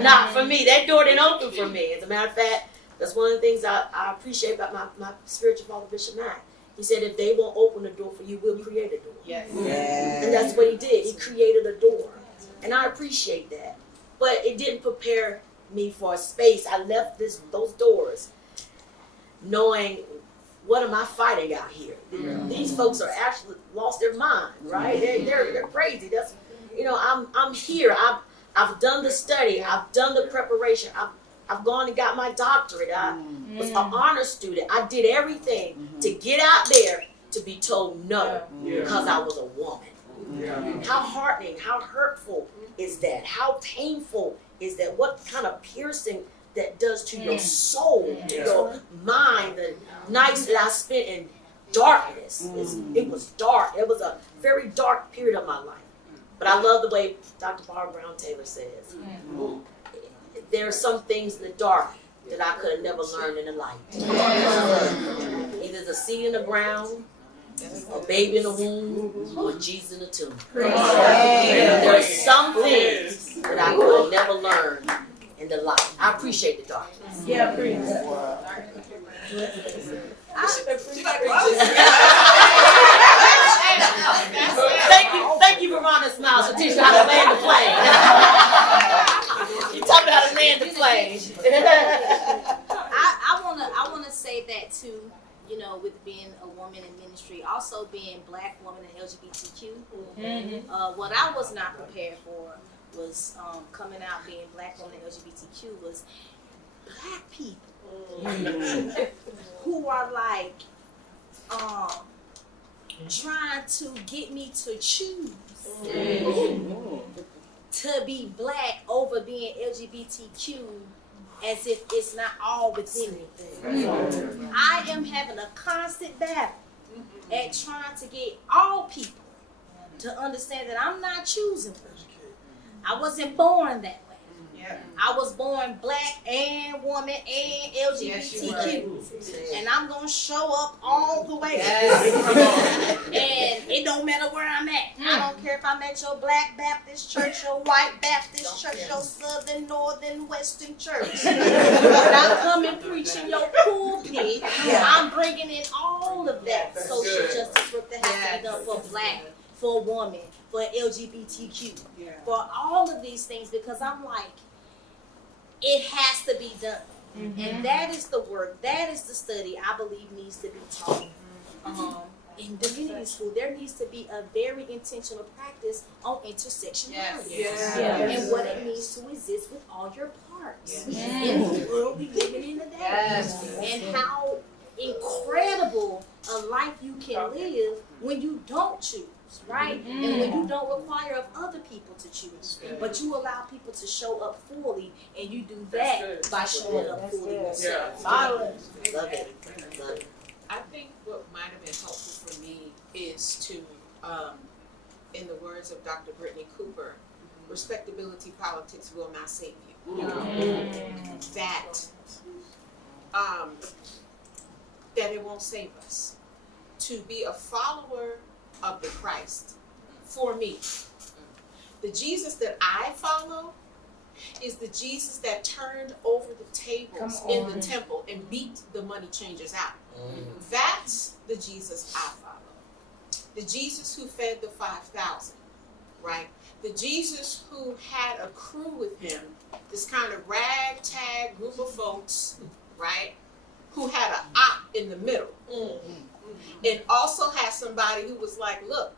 Not for me. That door didn't open for me. As a matter of fact, that's one of the things I appreciate about my spiritual father, Bishop Mack. He said, if they won't open a door for you, we'll create a door. Yes. And that's what he did. He created a door. And I appreciate that. But it didn't prepare me for a space. I left those doors knowing, what am I fighting out here? These folks are actually lost their mind, right? They're crazy. That's, I'm here. I've done the study. I've done the preparation. I've gone and got my doctorate. I was an honor student. I did everything to get out there to be told no because I was a woman. How heartening, how hurtful is that? How painful is that? What kind of piercing that does to your soul, to your mind? The nights that I spent in darkness, it was dark. It was a very dark period of my life. But I love the way Dr. Barbara Brown Taylor says, there are some things in the dark that I could have never learned in the light. Either the seed in the ground, a baby in the womb, or Jesus in the tomb. There are some things that I could have never learned in the light. I appreciate the darkness. Yeah, please. Thank you, Verona Smiles, for teaching me how to land the plane. You taught me how to land the plane. I wanna say that too, with being a woman in ministry, also being Black woman and LGBTQ. What I was not prepared for was coming out being Black woman and LGBTQ was Black people who are like trying to get me to choose to be Black over being LGBTQ, as if it's not all within me. I am having a constant battle at trying to get all people to understand that I'm not choosing. I wasn't born that way. I was born Black and woman and LGBTQ. And I'm going to show up all the way. And it don't matter where I'm at. I don't care if I'm at your Black Baptist church, your White Baptist church, your Southern, Northern, Western church. When I come and preach in your pulpit, I'm bringing in all of that social justice work that has to be done for Black, for woman, for LGBTQ, for all of these things, because I'm like, it has to be done. And that is the work, that is the study I believe needs to be taught. In divinity school, there needs to be a very intentional practice on intersectionality and what it means to exist with all your parts in the world we living in today, and how incredible a life you can live when you don't choose. Right? And when you don't require of other people to choose, but you allow people to show up fully, and you do that by showing up fully yourself. Love it. I think what might have been helpful for me is to, in the words of Dr. Brittany Cooper, respectability politics will not save you. That it won't save us. To be a follower of the Christ, for me, the Jesus that I follow is the Jesus that turned over the tables in the temple and beat the money changers out. That's the Jesus I follow. The Jesus who fed the 5,000, right? The Jesus who had a crew with him, this kind of ragtag group of folks, right? Who had an op in the middle. And also had somebody who was like, look,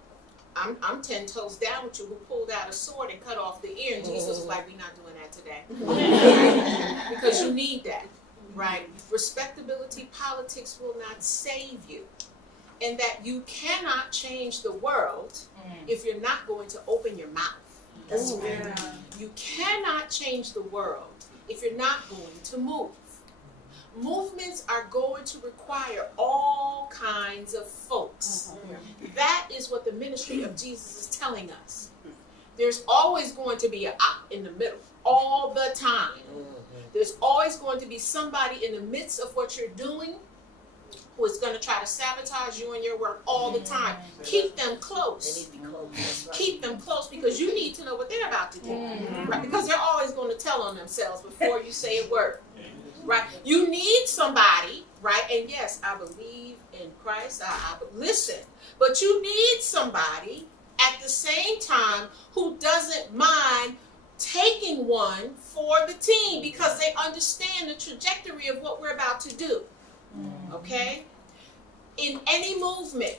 I'm 10 toes down with you, who pulled out a sword and cut off the ear. And Jesus was like, we're not doing that today. Right? Because you need that, right? Respectability politics will not save you. And that you cannot change the world if you're not going to open your mouth. That's right. You cannot change the world if you're not going to move. Movements are going to require all kinds of folks. That is what the ministry of Jesus is telling us. There's always going to be an op in the middle, all the time. There's always going to be somebody in the midst of what you're doing who is going to try to sabotage you and your work all the time. Keep them close. Keep them close, because you need to know what they're about to do. Right? Because they're always going to tell on themselves before you say a word. Right? You need somebody, right? And yes, I believe in Christ. Listen, but you need somebody at the same time who doesn't mind taking one for the team, because they understand the trajectory of what we're about to do. Okay? In any movement,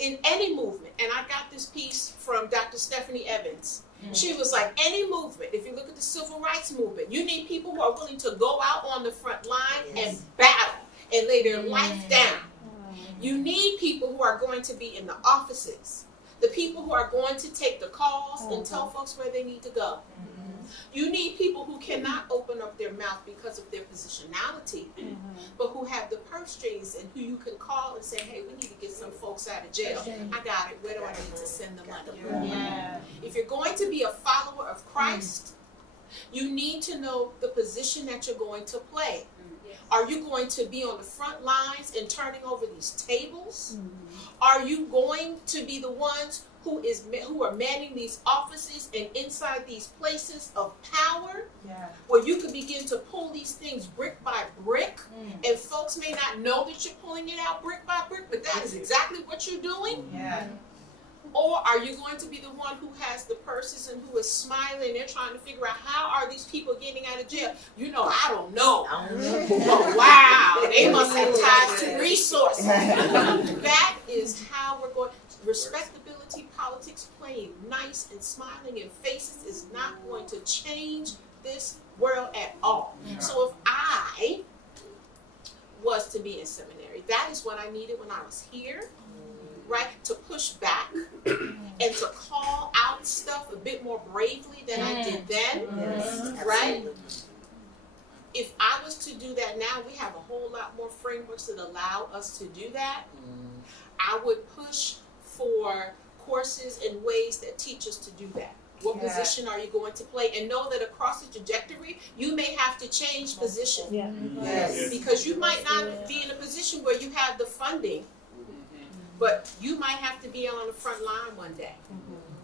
and I got this piece from Dr. Stephanie Evans. She was like, any movement, if you look at the civil rights movement, you need people who are willing to go out on the front line and battle and lay their life down. You need people who are going to be in the offices, the people who are going to take the calls and tell folks where they need to go. You need people who cannot open up their mouth because of their positionality, but who have the purse strings and who you can call and say, hey, we need to get some folks out of jail. I got it. Where do I need to send the money? If you're going to be a follower of Christ, you need to know the position that you're going to play. Are you going to be on the front lines and turning over these tables? Are you going to be the ones who are manning these offices and inside these places of power, where you can begin to pull these things brick by brick, and folks may not know that you're pulling it out brick by brick, but that is exactly what you're doing? Or are you going to be the one who has the purses and who is smiling and they're trying to figure out how are these people getting out of jail? You know, I don't know. But wow, they must have ties to resources. That is how we're going. Respectability politics, playing nice and smiling in faces, is not going to change this world at all. So if I was to be in seminary, that is what I needed when I was here. Right, to push back and to call out stuff a bit more bravely than I did then, right? If I was to do that now, we have a whole lot more frameworks that allow us to do that. I would push for courses and ways that teach us to do that. What position are you going to play? And know that across the trajectory, you may have to change position. Because you might not be in a position where you have the funding, but you might have to be on the front line one day,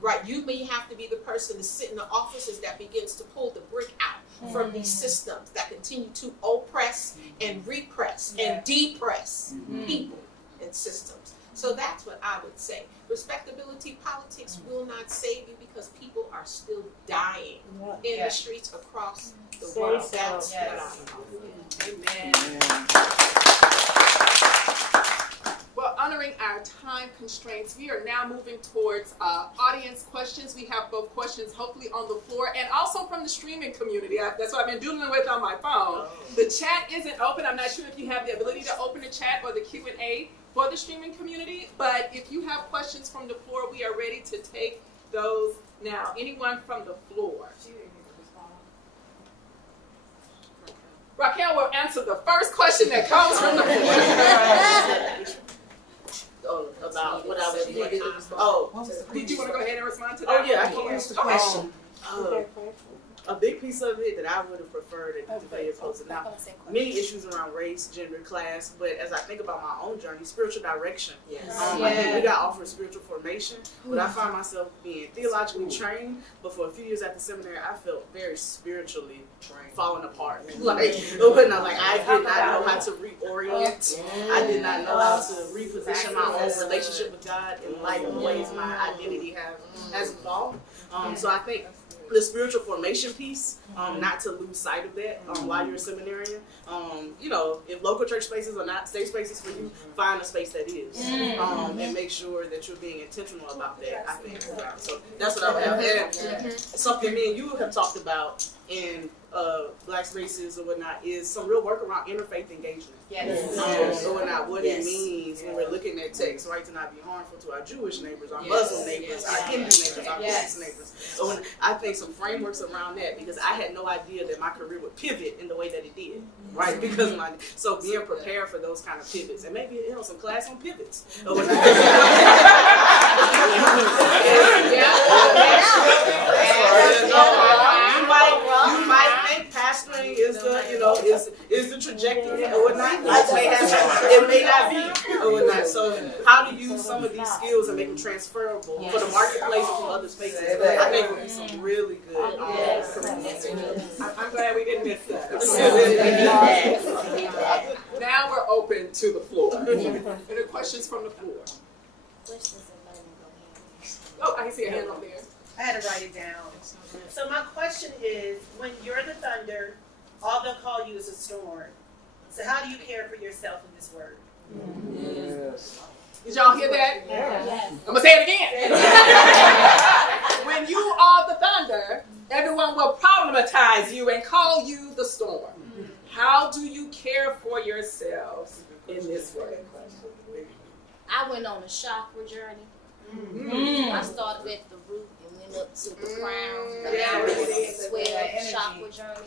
right? You may have to be the person to sit in the offices that begins to pull the brick out from these systems that continue to oppress and repress and depress people and systems. So that's what I would say. Respectability politics will not save you, because people are still dying in the streets across the world. That's what I know. Amen. Well, honoring our time constraints, we are now moving towards audience questions. We have both questions hopefully on the floor and also from the streaming community. That's what I've been doodling with on my phone. The chat isn't open. I'm not sure if you have the ability to open the chat or the Q&A for the streaming community, but if you have questions from the floor, we are ready to take those now. Anyone from the floor? Racquel will answer the first question that comes from the floor. About what I was doing. Did you want to go ahead and respond to that? Oh yeah, I can answer the question. A big piece of it that I would have preferred if they opposed it. Now, many issues around race, gender, class, but as I think about my own journey, spiritual direction. I think we got offered spiritual formation, but I find myself being theologically trained, but for a few years after seminary, I felt very spiritually falling apart. I did not know how to reorient. I did not know how to reposition my own relationship with God in light of the ways my identity has evolved. So I think the spiritual formation piece, not to lose sight of that while you're a seminarian. If local church spaces are not safe spaces for you, find a space that is. And make sure that you're being intentional about that, I think. So that's what I would have. And something me and you have talked about in Black spaces or whatnot is some real work around interfaith engagement. Or not what it means means when we're looking at text, right, to not be harmful to our Jewish neighbors, our Muslim neighbors, our Hindu neighbors, our Buddhist neighbors. So when I think some frameworks around that, because I had no idea that my career would pivot in the way that it did, right? Because so being prepared for those kind of pivots, and maybe some class on pivots. You might think pastoring is the is the trajectory or whatnot. It may not be or whatnot. So how to use some of these skills and make them transferable for the marketplace and for other spaces, I think would be some really good I'm glad we didn't miss that. Now we're open to the floor. Any questions from the floor? Oh, I see a hand up there. I had to write it down. So my question is, when you're the thunder, all they'll call you is a storm. So how do you care for yourself in this word? Yes. Did y'all hear that? Yes. I'm gonna say it again. When you are the thunder, everyone will problematize you and call you the storm. How do you care for yourselves in this word? I went on a chakra journey. I started at the root and went up to the crown. Now I'm on a 12 chakra journey.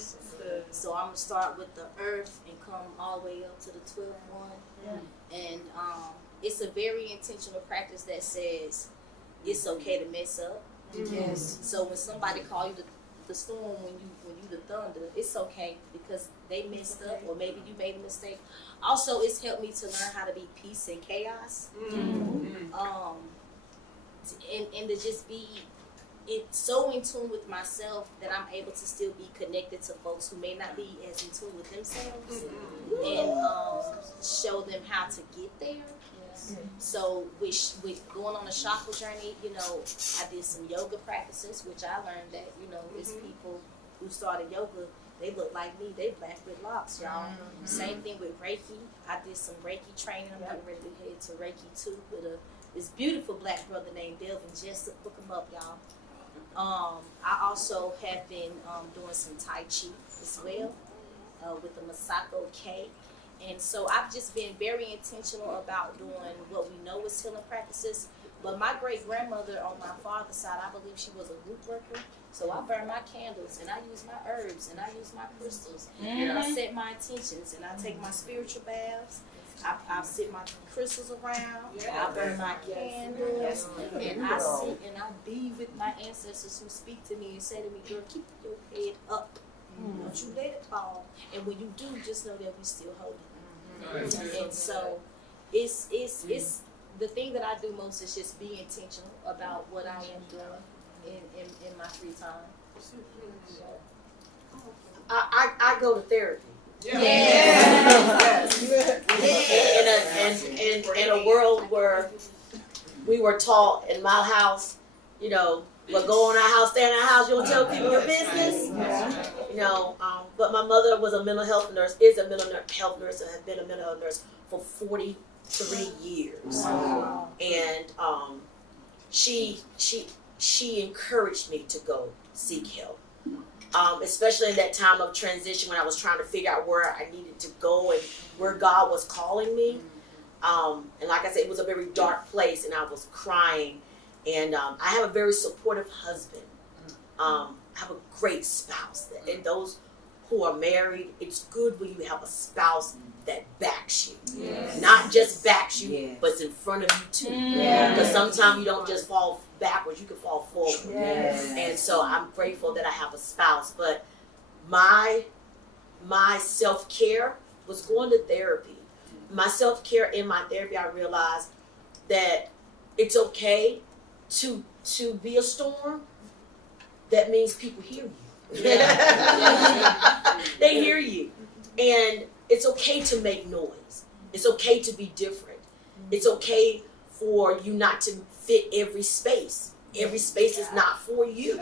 So I'm gonna start with the earth and come all the way up to the 12th one. And it's a very intentional practice that says it's okay to mess up. Yes. So when somebody calls you the storm, when you the thunder, it's okay because they messed up or maybe you made a mistake. Also, it's helped me to learn how to be peace in chaos. And to just be so in tune with myself that I'm able to still be connected to folks who may not be as in tune with themselves and show them how to get there. So with going on a chakra journey, I did some yoga practices, which I learned that, it's people who started yoga, they look like me, they black with locks, y'all. Same thing with Reiki. I did some Reiki training. I'm getting ready to head to Reiki too with this beautiful black brother named Delvin Jessup. Look him up, y'all. I also have been doing some Tai Chi as well with the Masako K. And so I've just been very intentional about doing what we know is healing practices. But my great-grandmother on my father's side, I believe she was a root worker. So I burn my candles, and I use my herbs, and I use my crystals. And I set my intentions, and I take my spiritual baths. I sit my crystals around, I burn my candles, and I sit and I be with my ancestors who speak to me and say to me, girl, keep your head up. Don't you let it fall. And when you do, just know that we still hold it. And so it's the thing that I do most is just be intentional about what I am doing in my free time. I go to therapy. In a world where we were taught in my house, well, go on our house, stay in our house, you don't tell people your business. But my mother was a mental health nurse, is a mental health nurse, and has been a mental health nurse for 43 years. And she encouraged me to go seek help. Especially in that time of transition when I was trying to figure out where I needed to go and where God was calling me. And like I said, it was a very dark place and I was crying. And I have a very supportive husband. I have a great spouse. And those who are married, it's good when you have a spouse that backs you. Not just backs you, but is in front of you too. Because sometimes you don't just fall backwards, you can fall forward. And so I'm grateful that I have a spouse. But my self-care was going to therapy. My self-care in my therapy, I realized that it's okay to be a storm. That means people hear you. They hear you. And it's okay to make noise. It's okay to be different. It's okay for you not to fit every space. Every space is not for you.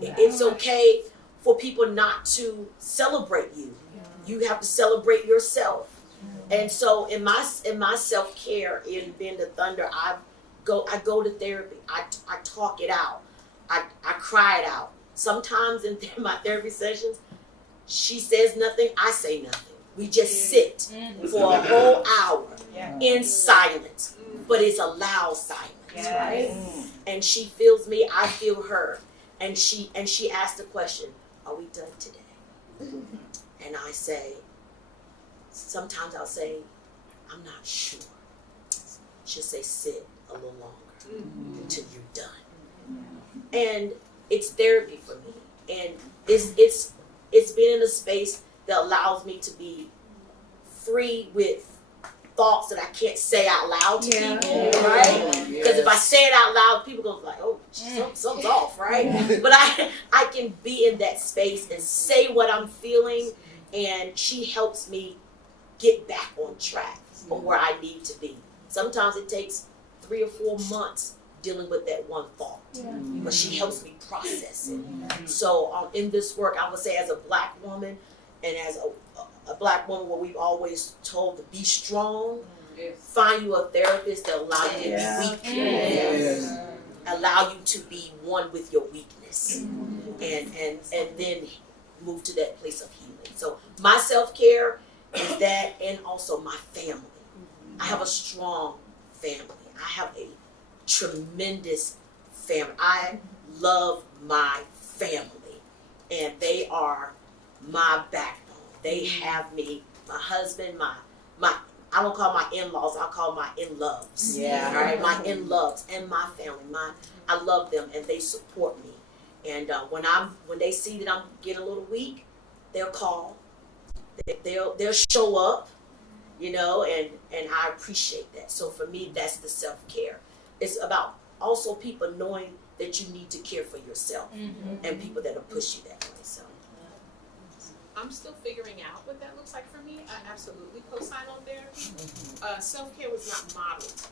It's okay for people not to celebrate you. You have to celebrate yourself. And so in my self-care, in being the thunder, I go to therapy. I talk it out. I cry it out. Sometimes in my therapy sessions, she says nothing, I say nothing. We just sit for a whole hour in silence, but it's a loud silence, right? And she feels me, I feel her, and she asked the question, "Are we done today?" And I say, sometimes I'll say, "I'm not sure." She'll say, "Sit a little longer until you're done." And it's therapy for me, and it's been in a space that allows me to be free with thoughts that I can't say out loud to people, right? Because if I say it out loud, people go like, "Oh, something's off," right? But I can be in that space and say what I'm feeling, and she helps me get back on track or where I need to be. Sometimes it takes 3 or 4 months dealing with that one thought, but she helps me process it. So in this work, I would say as a Black woman, and as a Black woman where we've always told to be strong, find you a therapist that allow you to be weak, allow you to be one with your weakness, and then move to that place of healing. So my self-care is that, and also my family. I have a strong family. I have a tremendous family. I love my family, and they are my backbone. They have me, my husband, my I don't call my in-laws, I call my in-loves. All right, my in-loves and my family. I love them, and they support me. And when they see that I'm getting a little weak, they'll call. They'll show up, you know, and I appreciate that. So for me, that's the self-care. It's about also people knowing that you need to care for yourself, and people that'll push you that way. So I'm still figuring out what that looks like for me. I absolutely co-sign on there. Self-care was not modeled.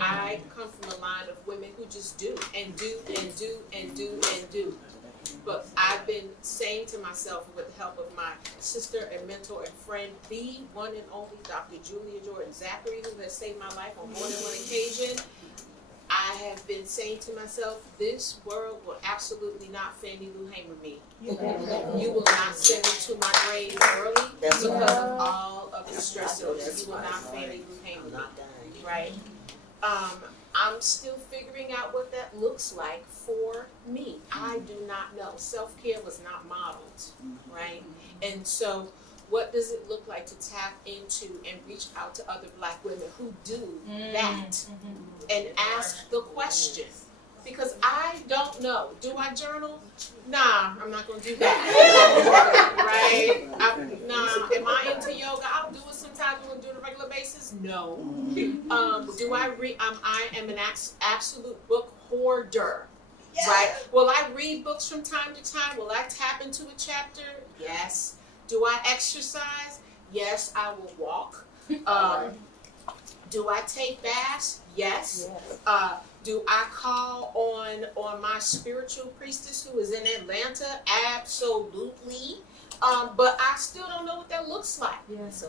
I come from a line of women who just do and do and do and do and do. But I've been saying to myself, with the help of my sister and mentor and friend, the one and only Dr. Julia Jordan Zachary, who has saved my life on more than one occasion, I have been saying to myself, this world will absolutely not Fannie Lou Hamer me. You will not send me to my grave early because of all of the stressors. You will not Fannie Lou Hamer me, right? I'm still figuring out what that looks like for me. I do not know. Self-care was not modeled, right? And so what does it look like to tap into and reach out to other Black women who do that and ask the question? Because I don't know. Do I journal? Nah, I'm not going to do that. Right? Nah. Am I into yoga? I'll do it sometimes. I'm going to do it on a regular basis? No. Do I read? I am an absolute book hoarder. Right? Will I read books from time to time? Will I tap into a chapter? Yes. Do I exercise? Yes, I will walk. Do I take baths? Yes. Do I call on my spiritual priestess who is in Atlanta? Absolutely. But I still don't know what that looks like.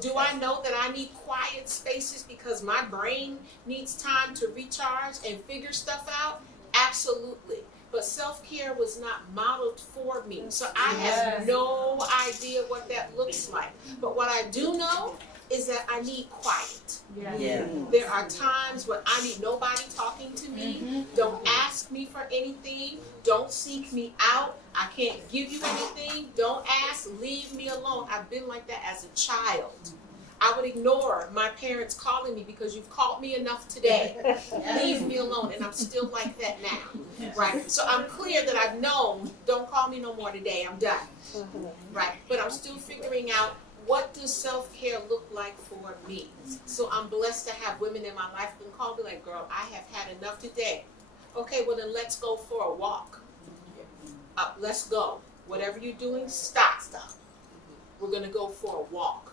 Do I know that I need quiet spaces because my brain needs time to recharge and figure stuff out? Absolutely. But self-care was not modeled for me. So I have no idea what that looks like. But what I do know is that I need quiet. There are times when I need nobody talking to me. Don't ask me for anything. Don't seek me out. I can't give you anything. Don't ask. Leave me alone. I've been like that as a child. I would ignore my parents calling me because you've called me enough today. Leave me alone. And I'm still like that now. Right? So I'm clear that I've known, don't call me no more today. I'm done. Right? But I'm still figuring out, what does self-care look like for me? So I'm blessed to have women in my life who can call me like, girl, I have had enough today. Okay, well then let's go for a walk. Let's go. Whatever you're doing, stop. We're going to go for a walk.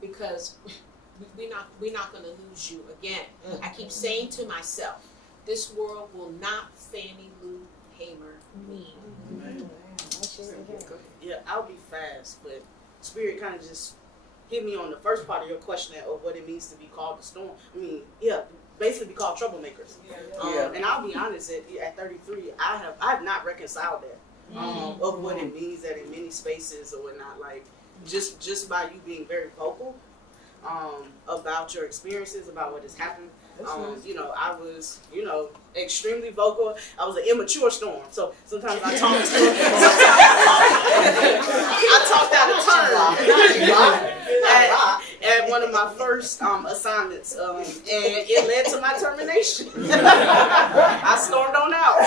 Because we're not going to lose you again. I keep saying to myself, this world will not Fannie Lou Hamer me. Yeah, I'll be fast, but Spirit kind of just hit me on the first part of your question of what it means to be called the storm. I mean, basically be called troublemakers. And I'll be honest, at 33, I have not reconciled that of what it means that in many spaces or whatnot, like, just by you being very vocal about your experiences, about what has happened. You know, I was, you know, extremely vocal. I was an immature storm, so sometimes I talked out of turn at one of my first assignments, and it led to my termination. I stormed on out.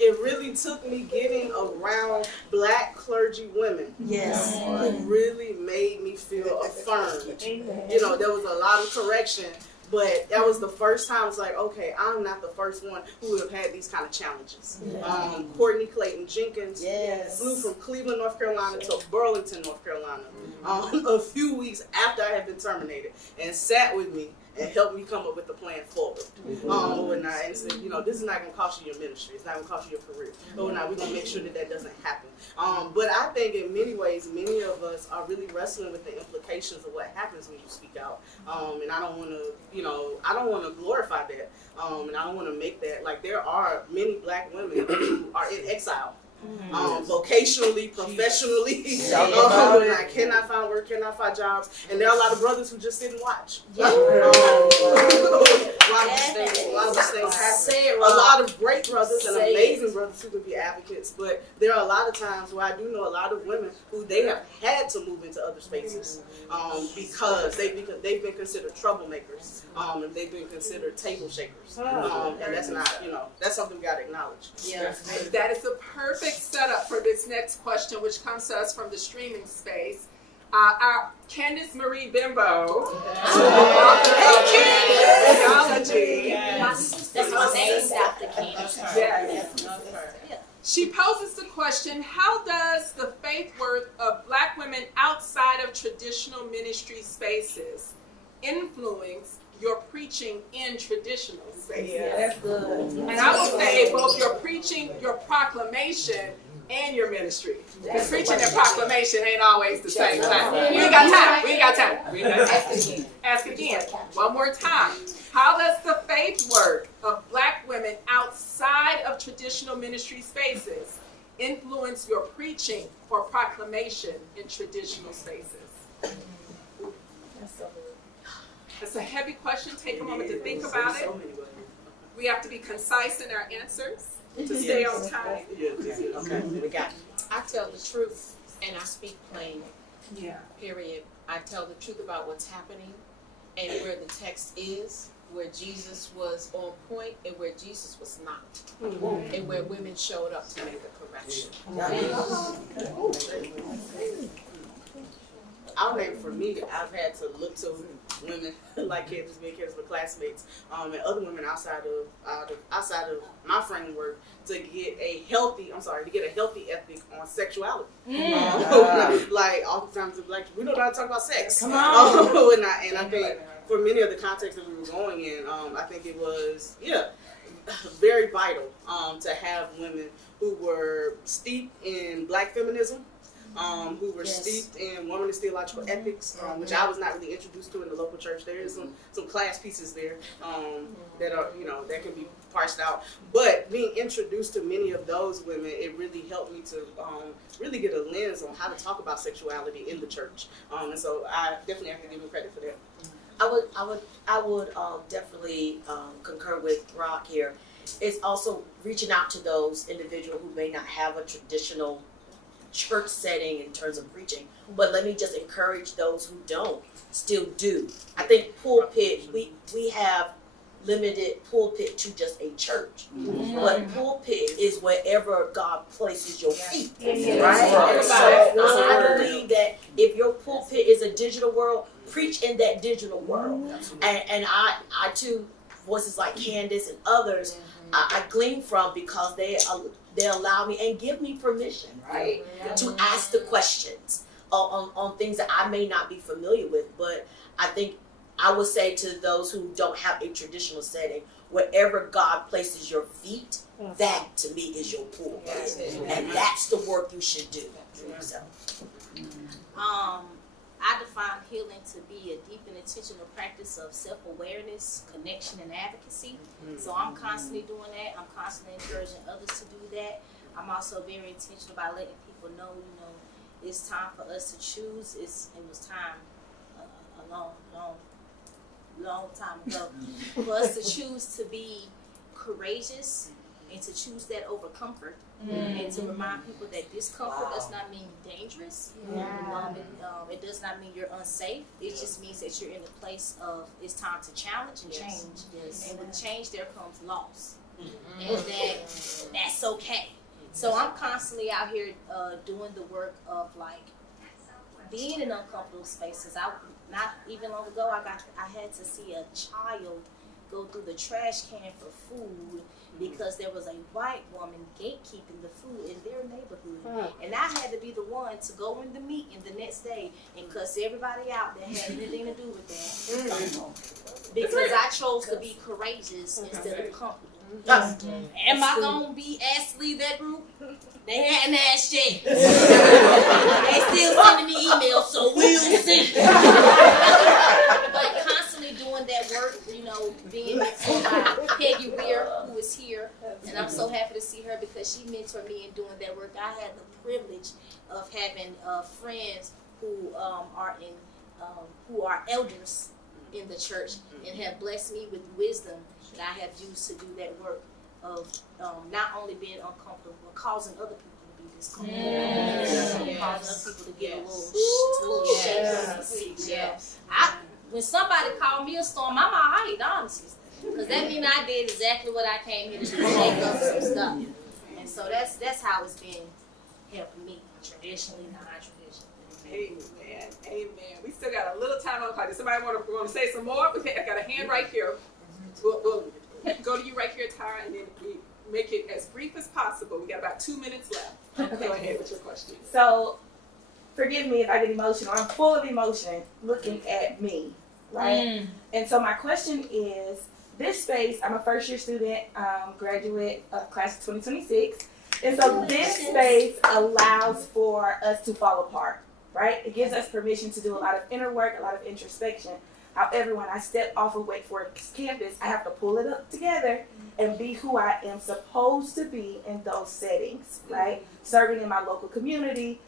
It really took me getting around Black clergy women. Yes. Who really made me feel affirmed. You know, there was a lot of correction, but that was the first time it's like, okay, I'm not the first one who would have had these kind of challenges. Courtney Clayton Jenkins flew from Cleveland, North Carolina to Burlington, North Carolina a few weeks after I had been terminated and sat with me and helped me come up with the plan forward. And said, you know, this is not going to cost you your ministry. It's not going to cost you your career. We're going to make sure that that doesn't happen. But I think in many ways, many of us are really wrestling with the implications of what happens when you speak out. And I don't want to, you know, I don't want to glorify that. And I don't want to make that, like, there are many Black women who are in exile. Vocationally, professionally, I cannot find work, cannot find jobs, and there are a lot of brothers who just sit and watch. A lot of these things happen. A lot of great brothers and amazing brothers who can be advocates, but there are a lot of times where I do know a lot of women who they have had to move into other spaces because they've been considered troublemakers, and they've been considered table shakers, and that's not, you know, that's something we got to acknowledge. That is a perfect setup for this next question, which comes to us from the streaming space. Our Candace Marie Bimbo, theology. That's my name after Candace. Yes. She poses the question, how does the faith worth of Black women outside of traditional ministry spaces influence your preaching in traditional spaces? That's good. And I will say both your preaching, your proclamation, and your ministry. Because preaching and proclamation ain't always the same thing. We ain't got time. Ask again. One more time. How does the faith work of Black women outside of traditional ministry spaces influence your preaching or proclamation in traditional spaces? It's a heavy question. Take a moment to think about it. We have to be concise in our answers to stay on time. Okay, we got it. I tell the truth and I speak plain. Yeah. Period. I tell the truth about what's happening and where the text is, where Jesus was on point and where Jesus was not, and where women showed up to make a correction. I'll name for me, I've had to look to women like Candace, me and Candace were classmates, and other women outside of my framework to get a healthy ethic on sexuality. Like oftentimes in Black, we don't know how to talk about sex. Come on. And I think for many of the contexts that we were going in, I think it was very vital to have women who were steeped in Black feminism. Who were steeped in womanist theological ethics, which I was not really introduced to in the local church. There is some class pieces there that are, you know, that can be parsed out. But being introduced to many of those women, it really helped me to really get a lens on how to talk about sexuality in the church. And so I definitely have to give them credit for that. I would definitely concur with Rock here. It's also reaching out to those individuals who may not have a traditional church setting in terms of preaching, but let me just encourage those who don't still do. I think pulpit, we have limited pulpit to just a church, but pulpit is wherever God places your feet, right? And so I believe that if your pulpit is a digital world, preach in that digital world. And I too, voices like Candace and others, I glean from because they allow me and give me permission, right, to ask the questions on things that I may not be familiar with. But I think I would say to those who don't have a traditional setting, wherever God places your feet, that to me is your pulpit, and that's the work you should do. So, I define healing to be a deep and intentional practice of self-awareness, connection, and advocacy. So I'm constantly doing that. I'm constantly encouraging others to do that. I'm also very intentional about letting people know, it's time for us to choose. It was time a long time ago for us to choose to be courageous and to choose that over comfort. And to remind people that discomfort does not mean dangerous. It does not mean you're unsafe. It just means that you're in a place of it's time to challenge and change. And with change there comes loss. And that's okay. So I'm constantly out here doing the work of like being in uncomfortable spaces. Not even long ago I had to see a child go through the trash can for food because there was a white woman gatekeeping the food in their neighborhood. And I had to be the one to go in the meeting the next day and cuss everybody out that had anything to do with that. Because I chose to be courageous instead of comfortable. Am I gonna be asked to leave that group? They hadn't asked yet. They still sending me emails, so we'll see. But constantly doing that work, being mentored by Peggy Weir, who is here, and I'm so happy to see her because she mentored me in doing that work. I had the privilege of having friends who are elders in the church and have blessed me with wisdom that I have used to do that work of not only being uncomfortable, but causing other people to be discomfortable. Causing other people to get a little shake. When somebody called me a storm, I'm all right, honestly. Because that means I did exactly what I came here to do, shake up some stuff. And so that's how it's been helping me, traditionally, non-traditionally. Amen. We still got a little time on the clock. Does somebody want to say some more? Okay, I got a hand right here. We'll go to you right here, Tara, and then we make it as brief as possible. We got about 2 minutes left. Okay. Go ahead with your question. So, forgive me if I get emotional. I'm full of emotion looking at me, right? And so my question is, this space, I'm a first-year student, graduate of class of 2026, and so this space allows for us to fall apart, right? It gives us permission to do a lot of inner work, a lot of introspection. However, when I step off of Wake Forest campus, I have to pull it up together and be who I am supposed to be in those settings, right? Serving in my local community,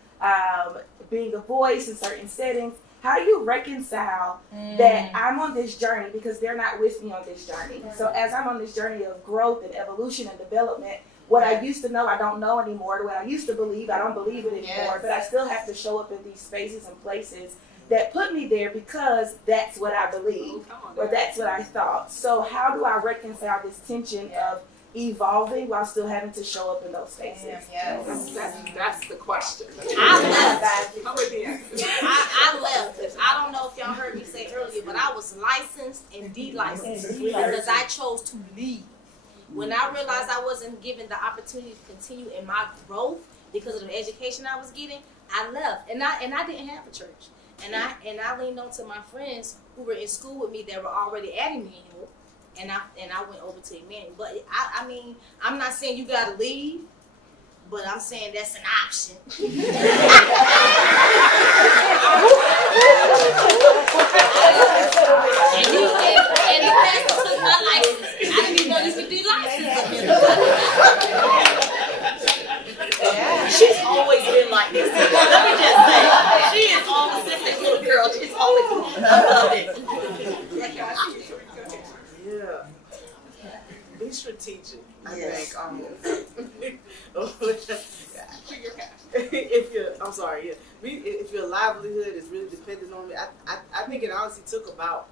being a voice in certain settings. How do you reconcile that I'm on this journey because they're not with me on this journey? So as I'm on this journey of growth and evolution and development, what I used to know, I don't know anymore. What I used to believe, I don't believe it anymore. But I still have to show up in these spaces and places that put me there because that's what I believe or that's what I thought. So how do I reconcile this tension of evolving while still having to show up in those spaces? That's the question. I left. I'm with the answer. I left. I don't know if y'all heard me say earlier, but I was licensed and de-licensed because I chose to leave. When I realized I wasn't given the opportunity to continue in my growth because of the education I was getting, I left. And I didn't have a church. And I leaned on to my friends who were in school with me that were already at Emmanuel, and I went over to Emmanuel. But I mean, I'm not saying you gotta leave, but I'm saying that's an option. and the pastor took my license. I didn't even know this would be licensed. She's always been like this. Let me just say, she is always this little girl. She's always been. I love it. Yeah. Be strategic. I think. If your livelihood is really dependent on it, I think it honestly took about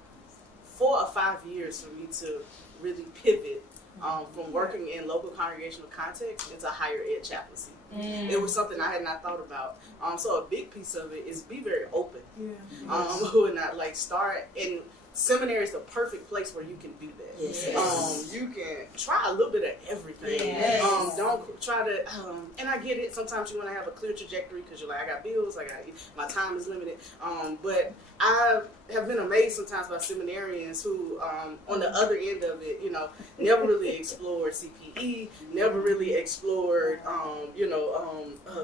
4 or 5 years for me to really pivot from working in local congregational context into higher ed chaplaincy. It was something I had not thought about. So a big piece of it is be very open. And not like start. And seminary is the perfect place where you can do that. Yes. You can try a little bit of everything. Yes. Don't try to, and I get it. Sometimes you want to have a clear trajectory because you're like, I got bills, my time is limited. But I have been amazed sometimes by seminarians who, on the other end of it, never really explored CPE, never really explored,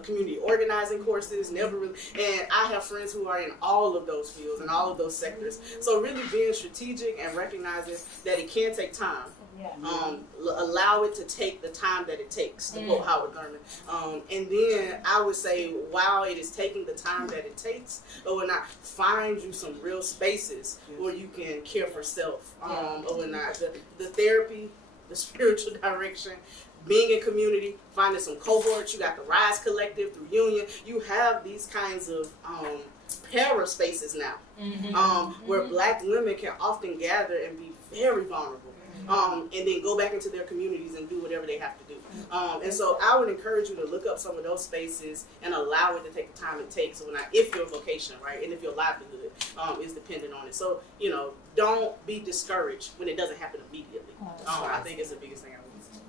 community organizing courses, never really, and I have friends who are in all of those fields and all of those sectors. So really being strategic and recognizing that it can take time. Allow it to take the time that it takes, to quote Howard Thurman. And then I would say, while it is taking the time that it takes, or not, find you some real spaces where you can care for self. Or not, the therapy, the spiritual direction, being in community, finding some cohorts. You got the Rise Collective through Union. You have these kinds of para spaces now, where Black women can often gather and be very vulnerable. And then go back into their communities and do whatever they have to do. And so I would encourage you to look up some of those spaces and allow it to take the time it takes. So if your vocation, right, and if your livelihood is dependent on it. So, don't be discouraged when it doesn't happen immediately. I think it's the biggest thing I would say.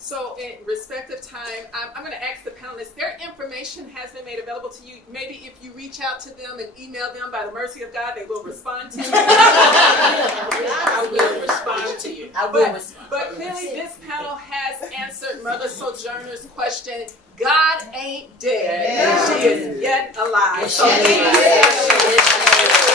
So in respect of time, I'm going to ask the panelists, their information has been made available to you. Maybe if you reach out to them and email them, by the mercy of God, they will respond to you. I will respond to you. But clearly this panel has answered Mother Sojourner's question. God ain't dead. She is yet alive. Yes, she is.